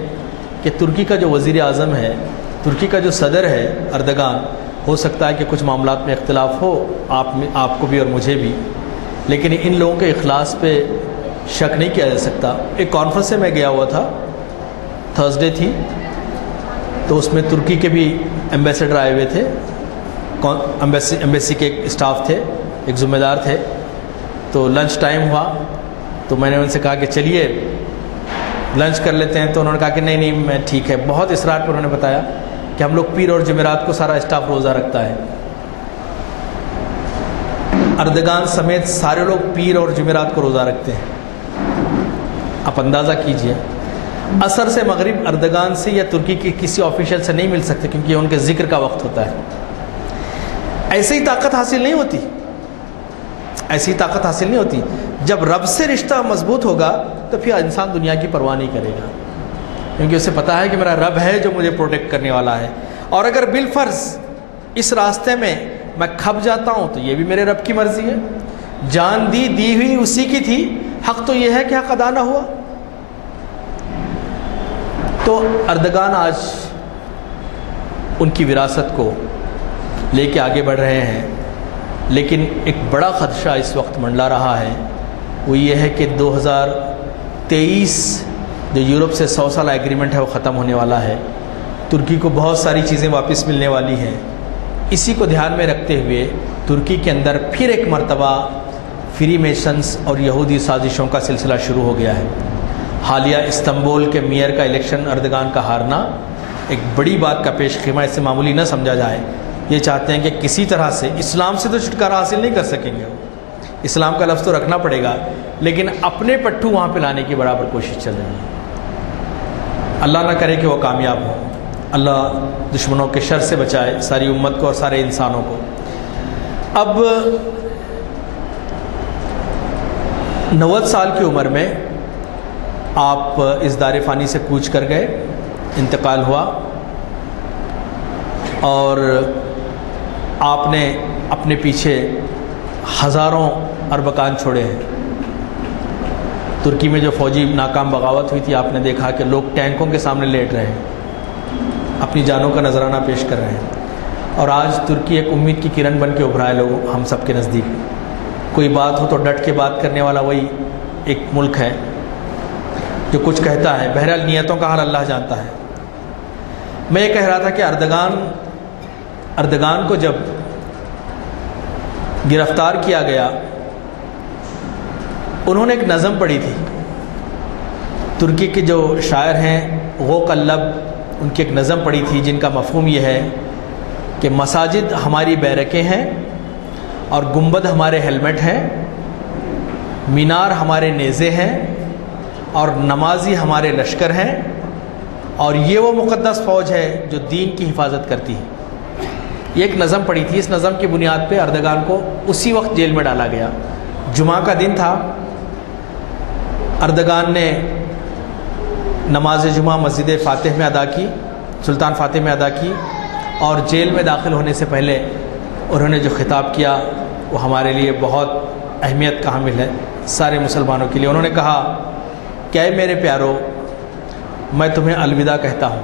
کہ ترکی کا جو وزیر اعظم ہے، ترکی کا جو صدر ہے اردگان، ہو سکتا ہے کہ کچھ معاملات میں اختلاف ہو آپ کو بھی اور مجھے بھی، لیکن ان لوگوں کے اخلاص پہ شک نہیں کیا جا سکتا. ایک کانفرنس سے میں گیا ہوا تھا، تھرسڈے تھی، تو اس میں ترکی کے بھی ایمبیسڈر آئے ہوئے تھے، ایمبیسی کے ایک اسٹاف تھے، ایک ذمہ دار تھے. تو لنچ ٹائم ہوا تو میں نے ان سے کہا کہ چلیے لنچ کر لیتے ہیں. تو انہوں نے کہا کہ نہیں میں ٹھیک ہے. بہت اصرار پر انہوں نے بتایا کہ ہم لوگ پیر اور جمعرات کو سارا اسٹاف روزہ رکھتا ہے. اردگان سمیت سارے لوگ پیر اور جمعرات کو روزہ رکھتے ہیں. آپ اندازہ کیجئے، عصر سے مغرب اردگان سے یا ترکی کے کسی آفیشل سے نہیں مل سکتے کیونکہ یہ ان کے ذکر کا وقت ہوتا ہے. ایسے ہی طاقت حاصل نہیں ہوتی، ایسی طاقت حاصل نہیں ہوتی. جب رب سے رشتہ مضبوط ہوگا تو پھر انسان دنیا کی پرواہ نہیں کرے گا، کیونکہ اسے پتہ ہے کہ میرا رب ہے جو مجھے پروٹیکٹ کرنے والا ہے. اور اگر بالفرض اس راستے میں میں کھپ جاتا ہوں تو یہ بھی میرے رب کی مرضی ہے، جان دی ہوئی اسی کی تھی، حق تو یہ ہے کہ حق ادا نہ ہوا۔ تو اردگان آج ان کی وراثت کو لے کے آگے بڑھ رہے ہیں، لیکن ایک بڑا خدشہ اس وقت منڈلا رہا ہے، وہ یہ ہے کہ 2023 جو یورپ سے 100 سالہ ایگریمنٹ ہے وہ ختم ہونے والا ہے، ترکی کو بہت ساری چیزیں واپس ملنے والی ہیں۔ اسی کو دھیان میں رکھتے ہوئے ترکی کے اندر پھر ایک مرتبہ فری میسنز اور یہودی سازشوں کا سلسلہ شروع ہو گیا ہے۔ حالیہ استنبول کے میئر کا الیکشن اردگان کا ہارنا ایک بڑی بات کا پیش خیمہ، اس سے معمولی نہ سمجھا جائے۔ یہ چاہتے ہیں کہ کسی طرح سے اسلام سے تو چھٹکارا حاصل نہیں کر سکیں گے، اسلام کا لفظ تو رکھنا پڑے گا، لیکن اپنے پٹھو وہاں پہ لانے کی برابر کوشش چل رہی ہے۔ اللہ نہ کرے کہ وہ کامیاب ہو، اللہ دشمنوں کے شر سے بچائے ساری امت کو اور سارے انسانوں کو۔ اب 90 سال کی عمر میں آپ اس دار فانی سے کوچ کر گئے، انتقال ہوا، اور آپ نے اپنے پیچھے ہزاروں اربکان چھوڑے ہیں۔ ترکی میں جو فوجی ناکام بغاوت ہوئی تھی، آپ نے دیکھا کہ لوگ ٹینکوں کے سامنے لیٹ رہے ہیں، اپنی جانوں کا نذرانہ پیش کر رہے ہیں، اور آج ترکی ایک امید کی کرن بن کے ابھرا ہے لوگ ہم سب کے نزدیک۔ کوئی بات ہو تو ڈٹ کے بات کرنے والا وہی ایک ملک ہے جو کچھ کہتا ہے۔ بہرحال نیتوں کا حال اللہ جانتا ہے۔ میں یہ کہہ رہا تھا کہ اردگان کو جب گرفتار کیا گیا، انہوں نے ایک نظم پڑھی تھی۔ ترکی کے جو شاعر ہیں غوق اللب، ان کی ایک نظم پڑھی تھی جن کا مفہوم یہ ہے کہ مساجد ہماری بیرکیں ہیں اور گنبد ہمارے ہیلمٹ ہیں، مینار ہمارے نیزے ہیں اور نمازی ہمارے لشکر ہیں، اور یہ وہ مقدس فوج ہے جو دین کی حفاظت کرتی ہے۔ یہ ایک نظم پڑھی تھی، اس نظم کی بنیاد پہ اردگان کو اسی وقت جیل میں ڈالا گیا۔ جمعہ کا دن تھا، اردگان نے نماز جمعہ مسجد فاتح میں ادا کی، سلطان فاتح میں ادا کی، اور جیل میں داخل ہونے سے پہلے انہوں نے جو خطاب کیا وہ ہمارے لیے بہت اہمیت کا حامل ہے، سارے مسلمانوں کے لیے۔ انہوں نے کہا کہ اے میرے پیارو، میں تمہیں الوداع کہتا ہوں،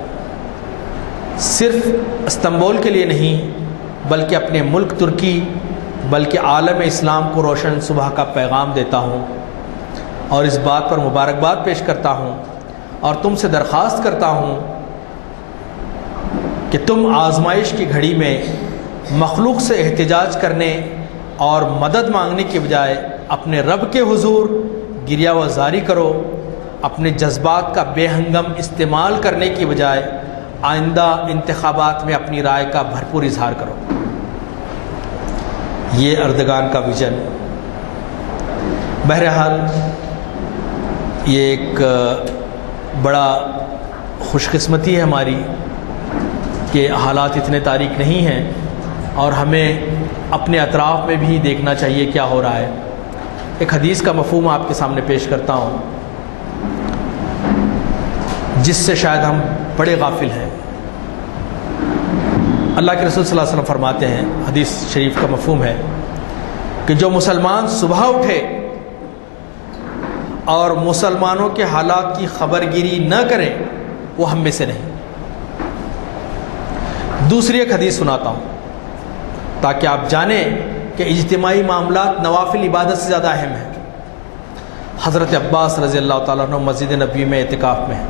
صرف استنبول کے لیے نہیں بلکہ اپنے ملک ترکی بلکہ عالم اسلام کو روشن صبح کا پیغام دیتا ہوں، اور اس بات پر مبارکباد پیش کرتا ہوں اور تم سے درخواست کرتا ہوں کہ تم آزمائش کی گھڑی میں مخلوق سے احتجاج کرنے اور مدد مانگنے کے بجائے اپنے رب کے حضور گریہ وزاری کرو، اپنے جذبات کا بے ہنگم استعمال کرنے کی بجائے آئندہ انتخابات میں اپنی رائے کا بھرپور اظہار کرو۔ یہ اردگان کا ویژن۔ بہرحال یہ ایک بڑا خوش قسمتی ہے ہماری کہ حالات اتنے تاریک نہیں ہیں، اور ہمیں اپنے اطراف میں بھی دیکھنا چاہیے کیا ہو رہا ہے۔ ایک حدیث کا مفہوم آپ کے سامنے پیش کرتا ہوں جس سے شاید ہم بڑے غافل ہیں۔ اللہ کے رسول صلی اللہ علیہ وسلم فرماتے ہیں، حدیث شریف کا مفہوم ہے کہ جو مسلمان صبح اٹھے اور مسلمانوں کے حالات کی خبر گیری نہ کرے وہ ہم میں سے نہیں۔ دوسری ایک حدیث سناتا ہوں تاکہ آپ جانیں کہ اجتماعی معاملات نوافل عبادت سے زیادہ اہم ہیں۔ حضرت عباس رضی اللہ تعالیٰ عنہ مسجد نبوی میں اعتکاف میں ہیں۔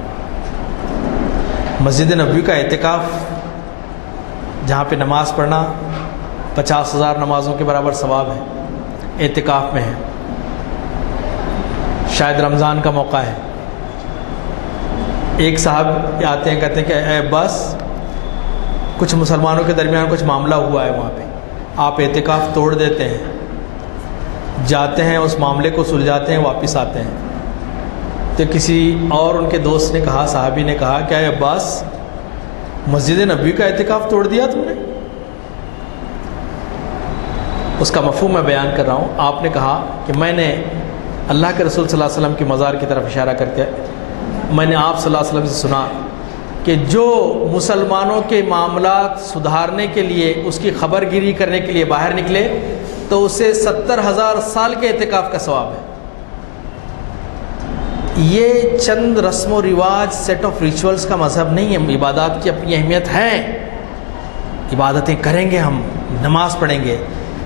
مسجد نبوی کا اعتکاف جہاں پہ نماز پڑھنا 50,000 نمازوں کے برابر ثواب ہے، اعتکاف میں ہے، شاید رمضان کا موقع ہے۔ ایک صاحب آتے ہیں، کہتے ہیں کہ اے عباس، کچھ مسلمانوں کے درمیان کچھ معاملہ ہوا ہے وہاں پہ، آپ اعتکاف توڑ دیتے ہیں، جاتے ہیں اس معاملے کو سلجھاتے ہیں، واپس آتے ہیں۔ تو کسی اور ان کے دوست نے کہا، صحابی نے کہا کہ اے عباس، مسجد نبوی کا اعتکاف توڑ دیا تم نے؟ اس کا مفہوم میں بیان کر رہا ہوں۔ آپ نے کہا کہ میں نے اللہ کے رسول صلی اللہ علیہ وسلم کے مزار کی طرف اشارہ کرتے میں نے آپ صلی اللہ علیہ وسلم سے سنا کہ جو مسلمانوں کے معاملات سدھارنے کے لیے اس کی خبر گیری کرنے کے لیے باہر نکلے تو اسے 70,000 سال کے اعتکاف کا ثواب ہے۔ یہ چند رسم و رواج، سیٹ آف ریچولز کا مذہب نہیں ہے۔ عبادات کی اپنی اہمیت ہے، عبادتیں کریں گے، ہم نماز پڑھیں گے،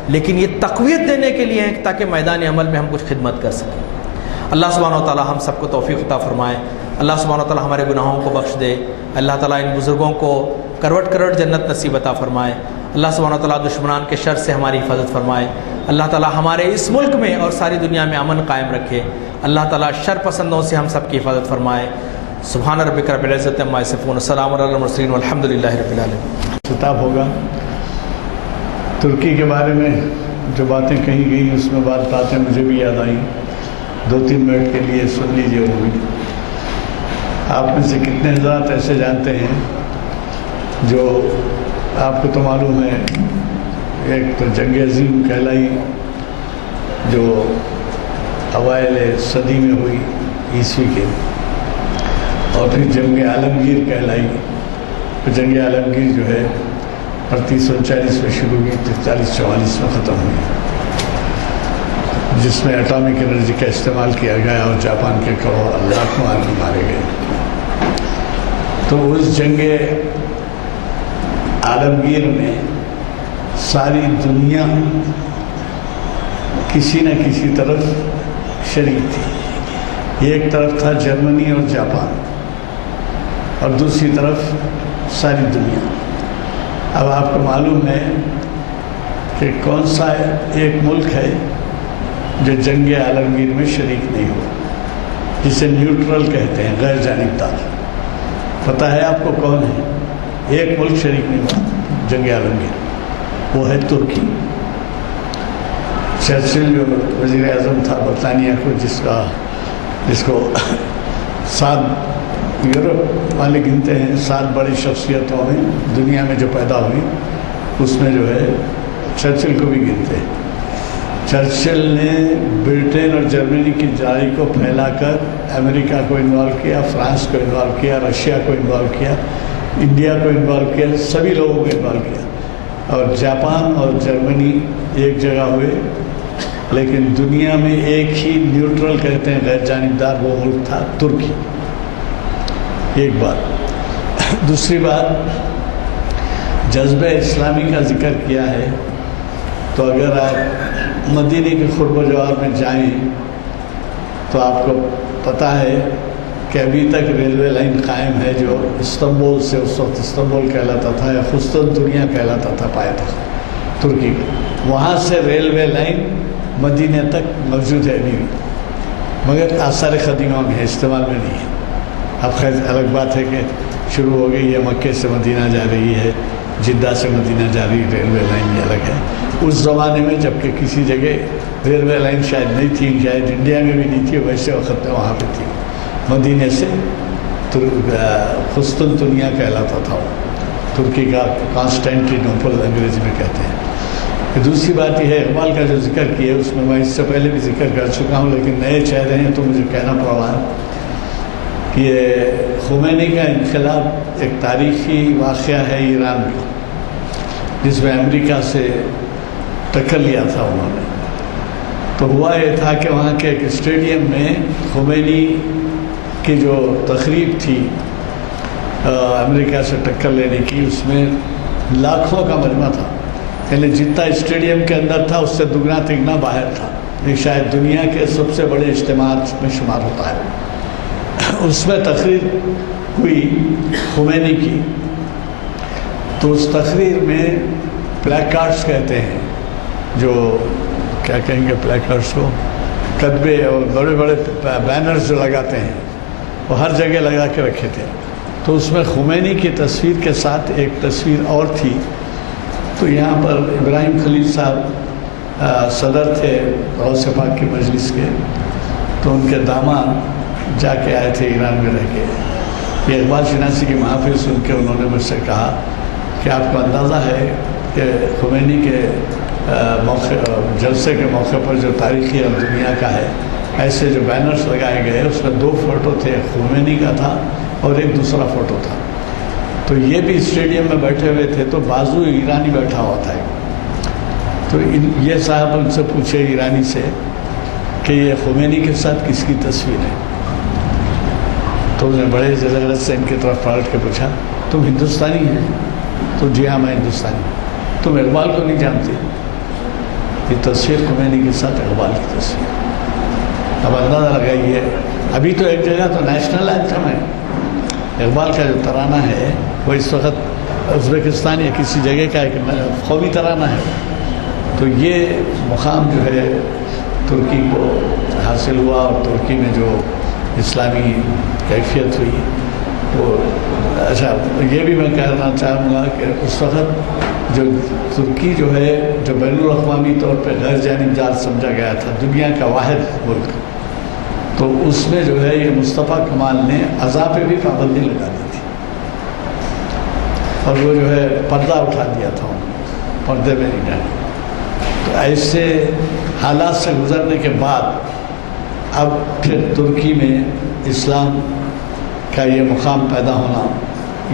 لیکن یہ تقویت دینے کے لیے ہیں تاکہ میدان عمل میں ہم کچھ خدمت کر سکیں۔ اللہ سبحانہ و تعالی ہم سب کو توفیق عطا فرمائے۔ اللہ سبحانہ و تعالی ہمارے گناہوں کو بخش دے۔ اللہ تعالی ان بزرگوں کو کروٹ کروٹ جنت نصیب عطا فرمائے۔ اللہ سبحانہ و تعالی دشمنان کے شر سے ہماری حفاظت فرمائے۔ اللہ تعالی ہمارے اس ملک میں اور ساری دنیا میں امن قائم رکھے۔ اللہ تعالی شر پسندوں سے ہم سب کی حفاظت فرمائے۔ سبحان ربک رب العزت عما یصفون، السلام علی المرسلین والحمد للہ رب العالمین۔ خطاب ہوگا ترکی کے بارے میں، جو باتیں کہی گئی اس میں باتیں مجھے بھی یاد آئیں، 2-3 منٹ کے لیے سن لیجیے وہ بھی۔ آپ میں سے کتنے حضرات ایسے جانتے ہیں جو آپ کو تو معلوم ہے، ایک تو جنگ عظیم کہلائی جو اوائل صدی میں ہوئی عیسوی کے، اور پھر جنگ عالمگیر کہلائی۔ جنگ عالمگیر جو ہے 3839 میں شروع ہوئی، 4344 میں ختم ہوئی، جس میں اٹامک انرجی کا استعمال کیا گیا اور جاپان کے کروڑوں لاکھوں آدمی مارے گئے۔ تو اس جنگ عالمگیر میں ساری دنیا کسی نہ کسی طرف شریک تھی۔ ایک طرف تھا جرمنی اور جاپان، اور دوسری طرف ساری دنیا۔ اب آپ کو معلوم ہے کہ کون سا ایک ملک ہے جو جنگ عالمگیر میں شریک نہیں ہوا، جسے نیوٹرل کہتے ہیں، غیر جانبدار۔ پتہ ہے آپ کو کون ہے؟ ایک ملک شریک نہیں ہوا جنگ عالمگیر، وہ ہے ترکی۔ چرچل جو وزیر اعظم تھا برطانیہ کو، جس کو 7 یورپ والے گنتے ہیں 7 بڑی شخصیتوں میں دنیا میں جو پیدا ہوئی، اس میں جو ہے چرچل کو بھی گنتے ہیں۔ چرچل نے برٹن اور جرمنی کی جاری کو پھیلا کر امریکہ کو انوالو کیا، فرانس کو انوالو کیا، رشیا کو انوالو کیا، انڈیا کو انوالو کیا، سبھی لوگوں کو انوالو کیا۔ اور جاپان اور جرمنی ایک جگہ ہوئے، لیکن دنیا میں ایک ہی نیوٹرل کہتے ہیں، غیر جانبدار، وہ ملک تھا ترکی۔ ایک بات۔ دوسری بات، جذبہ اسلامی کا ذکر کیا ہے، تو اگر آپ مدینے کے قرب و جوار میں جائیں تو آپ کو پتہ ہے کہ ابھی تک ریلوے لائن قائم ہے جو استنبول سے، اس وقت استنبول کہلاتا تھا یا قسطنطنیہ کہلاتا تھا، پایتخت ترکی کا، وہاں سے ریلوے لائن مدینے تک موجود ہے ابھی بھی، مگر آثار قدیمہ میں ہے، استعمال میں نہیں ہے۔ اب خیر الگ بات ہے کہ شروع ہو گئی ہے، مکے سے مدینہ جا رہی ہے، جدہ سے مدینہ جا رہی ریلوے لائن، یہ الگ ہے۔ اس زمانے میں جب کہ کسی جگہ ریلوے لائن شاید نہیں تھی، شاید انڈیا میں بھی نہیں تھی، ویسے وقت میں وہاں پہ تھی، مدینے سے قسطنطنیہ کہلاتا تھا وہ، ترکی کا کانسٹینٹینوپل انگریزی میں کہتے ہیں۔ دوسری بات یہ ہے، اقبال کا جو ذکر کیا ہے اس میں اس سے پہلے بھی ذکر کر چکا ہوں، لیکن نئے چہرے ہیں تو مجھے کہنا پڑ رہا ہے کہ یہ خمینی کا انقلاب ایک تاریخی واقعہ ہے ایران کا، جس میں امریکہ سے ٹکر لیا تھا انہوں نے۔ تو ہوا یہ تھا کہ وہاں کے ایک اسٹیڈیم میں خمینی کی جو تقریب تھی امریکہ سے ٹکر لینے کی، اس میں لاکھوں کا مجمع تھا، یعنی جتنا اسٹیڈیم کے اندر تھا اس سے دگنا تگنا باہر تھا۔ یہ شاید دنیا کے سب سے بڑے اجتماعات میں شمار ہوتا ہے۔ اس میں تقریر ہوئی خمینی کی، تو اس تقریر میں پلیکارڈز کہتے ہیں، جو کیا کہیں گے پلیکارڈز کو، کتبے اور بڑے بڑے بینرز جو لگاتے ہیں، وہ ہر جگہ لگا کے رکھے تھے۔ تو اس میں خمینی کی تصویر کے ساتھ ایک تصویر اور تھی۔ تو یہاں پر ابراہیم خلیل صاحب صدر تھے غوث پاک کی مجلس کے، تو ان کے داماد جا کے آئے تھے ایران میں رہ کے۔ یہ اقبال شناسی کی محافل سن کے انہوں نے مجھ سے کہا کہ آپ کو اندازہ ہے کہ خمینی کے جلسے کے موقع پر جو تاریخی اور دنیا کا ہے، ایسے جو بینرز لگائے گئے، اس میں 2 فوٹو تھے، خمینی کا تھا اور ایک دوسرا فوٹو تھا۔ تو یہ بھی اسٹیڈیم میں بیٹھے ہوئے تھے، تو بازو ایرانی بیٹھا ہوا تھا، تو یہ صاحب ان سے پوچھے ایرانی سے کہ یہ خمینی کے ساتھ کس کی تصویر ہے؟ تو انہوں نے بڑے جلالت سے ان کی طرف پلٹ کے پوچھا تم ہندوستانی ہیں؟ تو جی ہاں میں ہندوستانی ہوں۔ تم اقبال کو نہیں جانتے؟ یہ تصویر خمینی کے ساتھ اقبال کی تصویر۔ اب اندازہ لگائیے، ابھی تو ایک جگہ تو نیشنل اینتھم ہے، اقبال کا جو ترانہ ہے وہ اس وقت ازبکستان یا کسی جگہ کا ایک قومی ترانہ ہے، تو یہ مقام جو ہے ترکی کو حاصل ہوا، اور ترکی میں جو اسلامی کیفیت ہوئی وہ اچھا یہ بھی میں کہنا چاہوں گا کہ اس وقت جو ترکی جو ہے جو بین الاقوامی طور پہ غیر جانبدار سمجھا گیا تھا، دنیا کا واحد ملک، تو اس میں جو ہے یہ مصطفیٰ کمال نے عزا پہ بھی پابندی لگا دی تھی، اور وہ جو ہے پردہ اٹھا دیا تھا، پردے میں نہیں ڈالا۔ تو ایسے حالات سے گزرنے کے بعد اب پھر ترکی میں اسلام کا یہ مقام پیدا ہونا،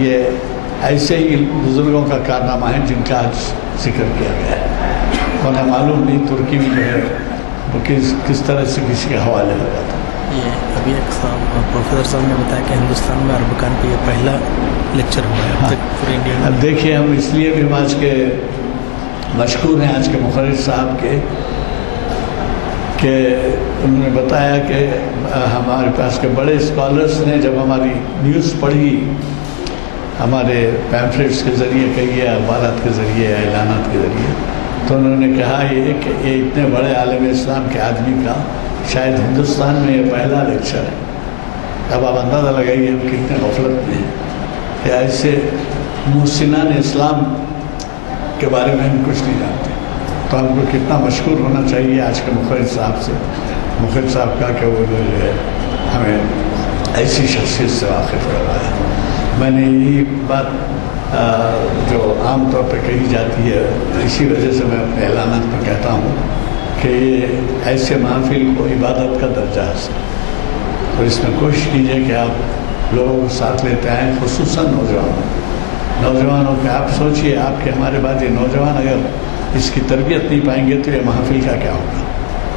یہ ایسے ہی بزرگوں کا کارنامہ ہے جن کا آج ذکر کیا گیا ہے، ورنہ معلوم نہیں ترکی میں جو ہے وہ کس طرح سے کسی کے حوالے ہو جاتا۔ یہ ابھی ایک پروفیسر صاحب نے بتایا کہ ہندوستان میں اربکان پہ یہ پہلا لیکچر ہوا ہے اب تک پورے انڈیا میں۔ اب دیکھیے ہم اس لیے بھی ہم آج کے مشکور ہیں آج کے مقرر صاحب کے کہ انہوں نے بتایا کہ ہمارے پاس کے بڑے اسکالرس نے جب ہماری نیوز پڑھی ہمارے پیمفلیٹس کے ذریعے کہیے، اخبارات کے ذریعے، اعلانات کے ذریعے، تو انہوں نے کہا یہ کہ یہ اتنے بڑے عالم اسلام کے آدمی کا شاید ہندوستان میں یہ پہلا لیکچر ہے۔ اب آپ اندازہ لگائیے ہم کتنے غفلت میں ہیں کہ ایسے محسنان اسلام کے بارے میں ہم کچھ نہیں جانتے، تو ہم کو کتنا مشکور ہونا چاہیے آج کے مقرر صاحب سے، مقرر صاحب کا کہ وہ جو ہے ہمیں ایسی شخصیت سے واقف کروایا۔ میں نے یہی بات جو عام طور پہ کہی جاتی ہے، اسی وجہ سے میں اپنے اعلانات میں کہتا ہوں کہ یہ ایسے محافل کو عبادت کا درجہ حاصل، اور اس میں کوشش کیجیے کہ آپ لوگوں کو ساتھ لیتے آئیں، خصوصاً نوجوانوں کے۔ آپ سوچئے آپ کے ہمارے بعد یہ نوجوان اگر اس کی تربیت نہیں پائیں گے تو یہ محفل کا کیا ہوگا؟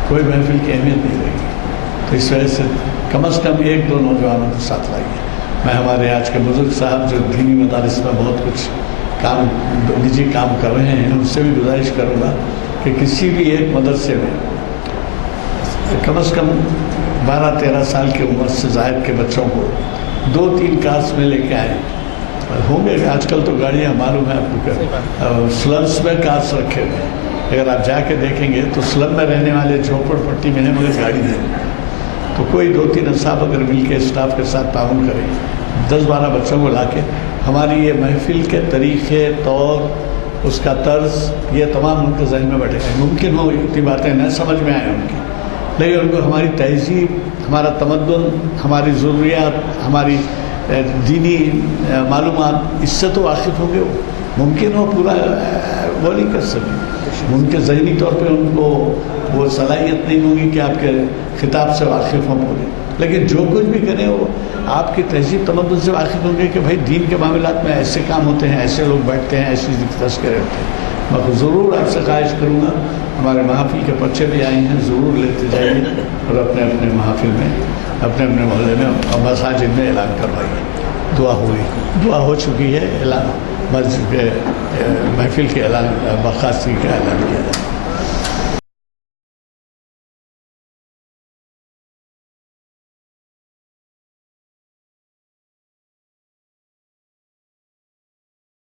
کوئی محفل کی اہمیت نہیں رہے گی۔ تو اس وجہ سے کم از کم ایک دو نوجوانوں کو ساتھ لائیے۔ میں ہمارے آج کے بزرگ صاحب جو دینی مدارس میں بہت کچھ کام نجی کام کر رہے ہیں، ان سے بھی گزارش کروں گا کہ کسی بھی ایک مدرسے میں کم از کم 12-13 سال کی عمر سے زائد کے بچوں کو 2-3 کارس میں لے کے آئیں۔ ہوں گے آج کل تو گاڑیاں معلوم ہے آپ کو، سلمس میں کارس رکھے ہوئے ہیں، اگر آپ جا کے دیکھیں گے تو سلم میں رہنے والے جھوپڑ پٹی میں ہیں مگر گاڑی نہیں، تو کوئی 2-3 اصحاب اگر مل کے اسٹاف کے ساتھ تعاون کریں، 10-12 بچوں کو لا کے ہماری یہ محفل کے طریقے طور، اس کا طرز، یہ تمام ان کے ذہن میں بیٹھے گئے۔ ممکن ہو اتنی باتیں نہ سمجھ میں آئیں ان کی، لیکن ان کو ہماری تہذیب، ہمارا تمدن، ہماری ضروریات، ہماری دینی معلومات، اس سے تو واقف ہوں گے۔ وہ ممکن ہو پورا وہ نہیں کر سکے، ان کے ذہنی طور پہ ان کو وہ صلاحیت نہیں ہوگی کہ آپ کے خطاب سے واقف ہوں پورے، لیکن جو کچھ بھی کریں وہ آپ کی تہذیب تمدن سے واقف ہوں گے کہ بھائی دین کے معاملات میں ایسے کام ہوتے ہیں، ایسے لوگ بیٹھتے ہیں، ایسی تذکرے ہوتے ہیں۔ میں ضرور آپ سے خواہش کروں گا، ہمارے محافل کے پرچے بھی آئے ہیں، ضرور لیتے جائیے اور اپنے اپنے محافل میں، اپنے اپنے محلے میں اور مساجد میں اعلان کروائیے۔ دعا ہو چکی ہے، اعلان مسجد کے محفل کے اعلان برخاستگی کا اعلان کیا جائے۔